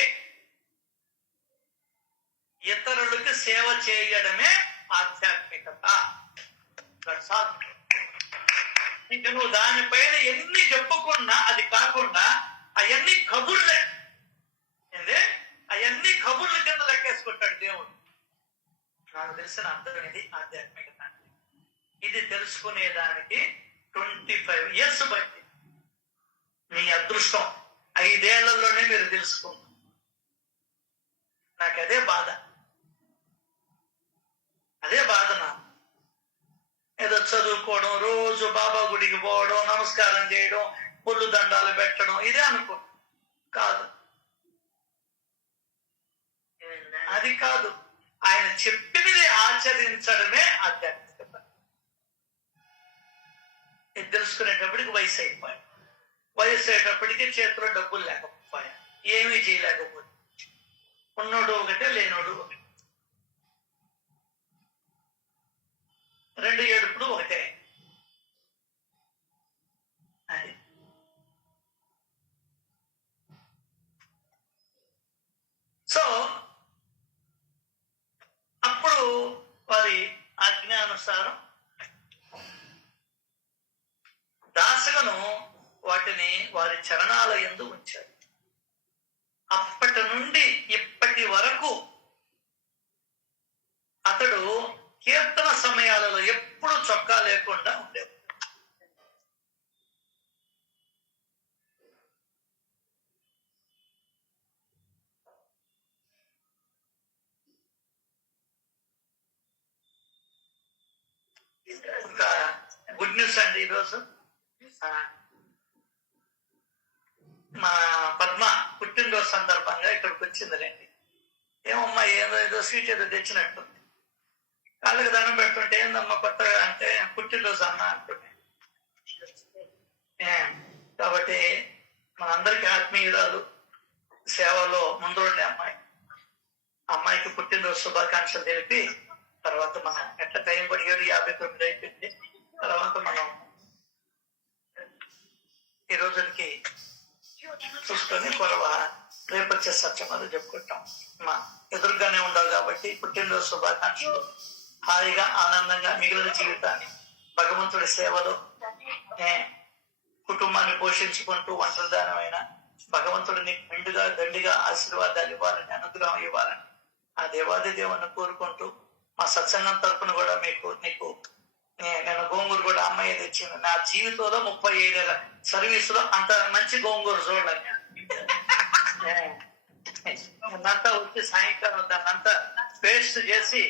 ఇతరులకు సేవ చేయడమే ఆధ్యాత్మికత. ఇంకా నువ్వు దానిపైన ఎన్ని చెప్పుకున్నా అది కాకుండా అవన్నీ కబుర్లే. అవన్నీ కబుర్ల కింద లెక్కేసుకుంటాడు దేవుడు. నాకు తెలిసిన అర్థం ఇది ఆధ్యాత్మికత. ఇది తెలుసుకునేదానికి 25 years బట్టి మీ అదృష్టం 5 ఏళ్లలోనే మీరు తెలుసుకున్నారు. నాకు అదే బాధ నాకు. ఏదో చదువుకోవడం, రోజు బాబా గుడికి పోవడం, నమస్కారం చేయడం, పుల్లు దండాలు పెట్టడం, ఇదే అనుకో. కాదు, అది కాదు. ఆయన చెప్పినది ఆచరించడమే ఆధ్యాత్మికత. ఇది తెలుసుకునేటప్పటికి వయసు అయిపోయాడు. వయసు అయ్యేటప్పటికి చేతిలో డబ్బులు లేకపోయా, ఏమీ చేయలేకపోతే, ఉన్నోడు ఒకటే, లేనోడు ఒకటే, 2 ఏడుపులు ఒకటే. అది సో అప్పుడు వారి ఆజ్ఞానుసారం దాసులను వాటిని వారి చరణాల యందు ఉంచారు. అప్పటి నుండి ఇప్పటి వరకు అతడు కీర్తన సమయాలలో ఎప్పుడు చొక్కా లేకుండా ఉండేది. ఇంకా గుడ్ న్యూస్ అండి. ఈరోజు మా పద్మ పుట్టినరోజు సందర్భంగా ఇక్కడికి వచ్చిందిలేండి. ఏమమ్మా ఏదో స్వీట్ ఏదో తెచ్చినట్టు, కాళ్ళకి దండం పెడుతుంటే ఏందమ్మా కొత్తగా అంటే పుట్టినరోజు అన్న అంటుండే. కాబట్టి మనందరికీ ఆత్మీయురాలు, సేవలో ముందు ఉండే అమ్మాయికి పుట్టినరోజు శుభాకాంక్షలు తెలిపి తర్వాత మనం ఎట్లా టైం పడి 7:59 అయిపోయింది. తర్వాత మనం ఈ రోజుకి చూసుకొని రేపు వచ్చే సత్యమాలు చెప్పుకుంటాం. మా ఎదురుగానే ఉండవు కాబట్టి పుట్టినరోజు శుభాకాంక్షలు. హాయిగా ఆనందంగా మిగిలిన జీవితాన్ని భగవంతుడి సేవలో కుటుంబాన్ని పోషించుకుంటూ ఒంటరిదానమైన భగవంతుడిని దండిగా ఆశీర్వాదాలు ఇవ్వాలని, అనుగ్రహం ఇవ్వాలని ఆ దేవాది దేవుని కోరుకుంటూ, మా సత్సంగం తరపున కూడా నీకు నేను గోంగూరు కూడా అమ్మాయి తెచ్చింది. నా జీవితంలో 35 ఏళ్ల సర్వీసులో అంత మంచి గోంగూరు చూడాలి. అంతా వచ్చి సాయంకాలం దాన్ని అంతా పేస్ట్ చేసి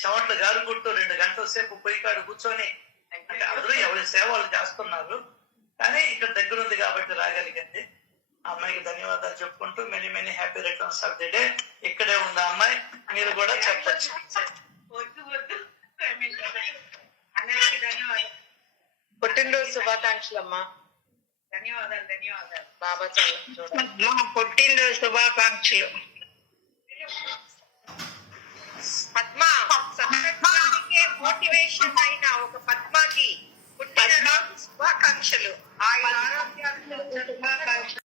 చెమట్లు గాలుకుంటూ 2 గంటల సేపు పొయ్యి కాడు కూర్చొని, అంటే అందరూ ఎవరి సేవలు చేస్తున్నారు కానీ ఇక్కడ దగ్గర ఉంది కాబట్టి రాగలిగింది. అమ్మాయికి ధన్యవాదాలు చెప్పుకుంటూ many happy returns of the day. ఇక్కడే ఉంది అమ్మాయి, మీరు కూడా చెప్పచ్చు. పుట్టినరోజు శుభాకాంక్షలు అమ్మా. ధన్యవాదాలు. బాబా చాలా పుట్టినరోజు శుభాకాంక్షలు. పద్మ అలాగే మోటివేషన్ అయిన ఒక పద్మాకి పుట్టిన శుభాకాంక్షలు. ఆయుర ఆరోగ్యాలతో చక్కగా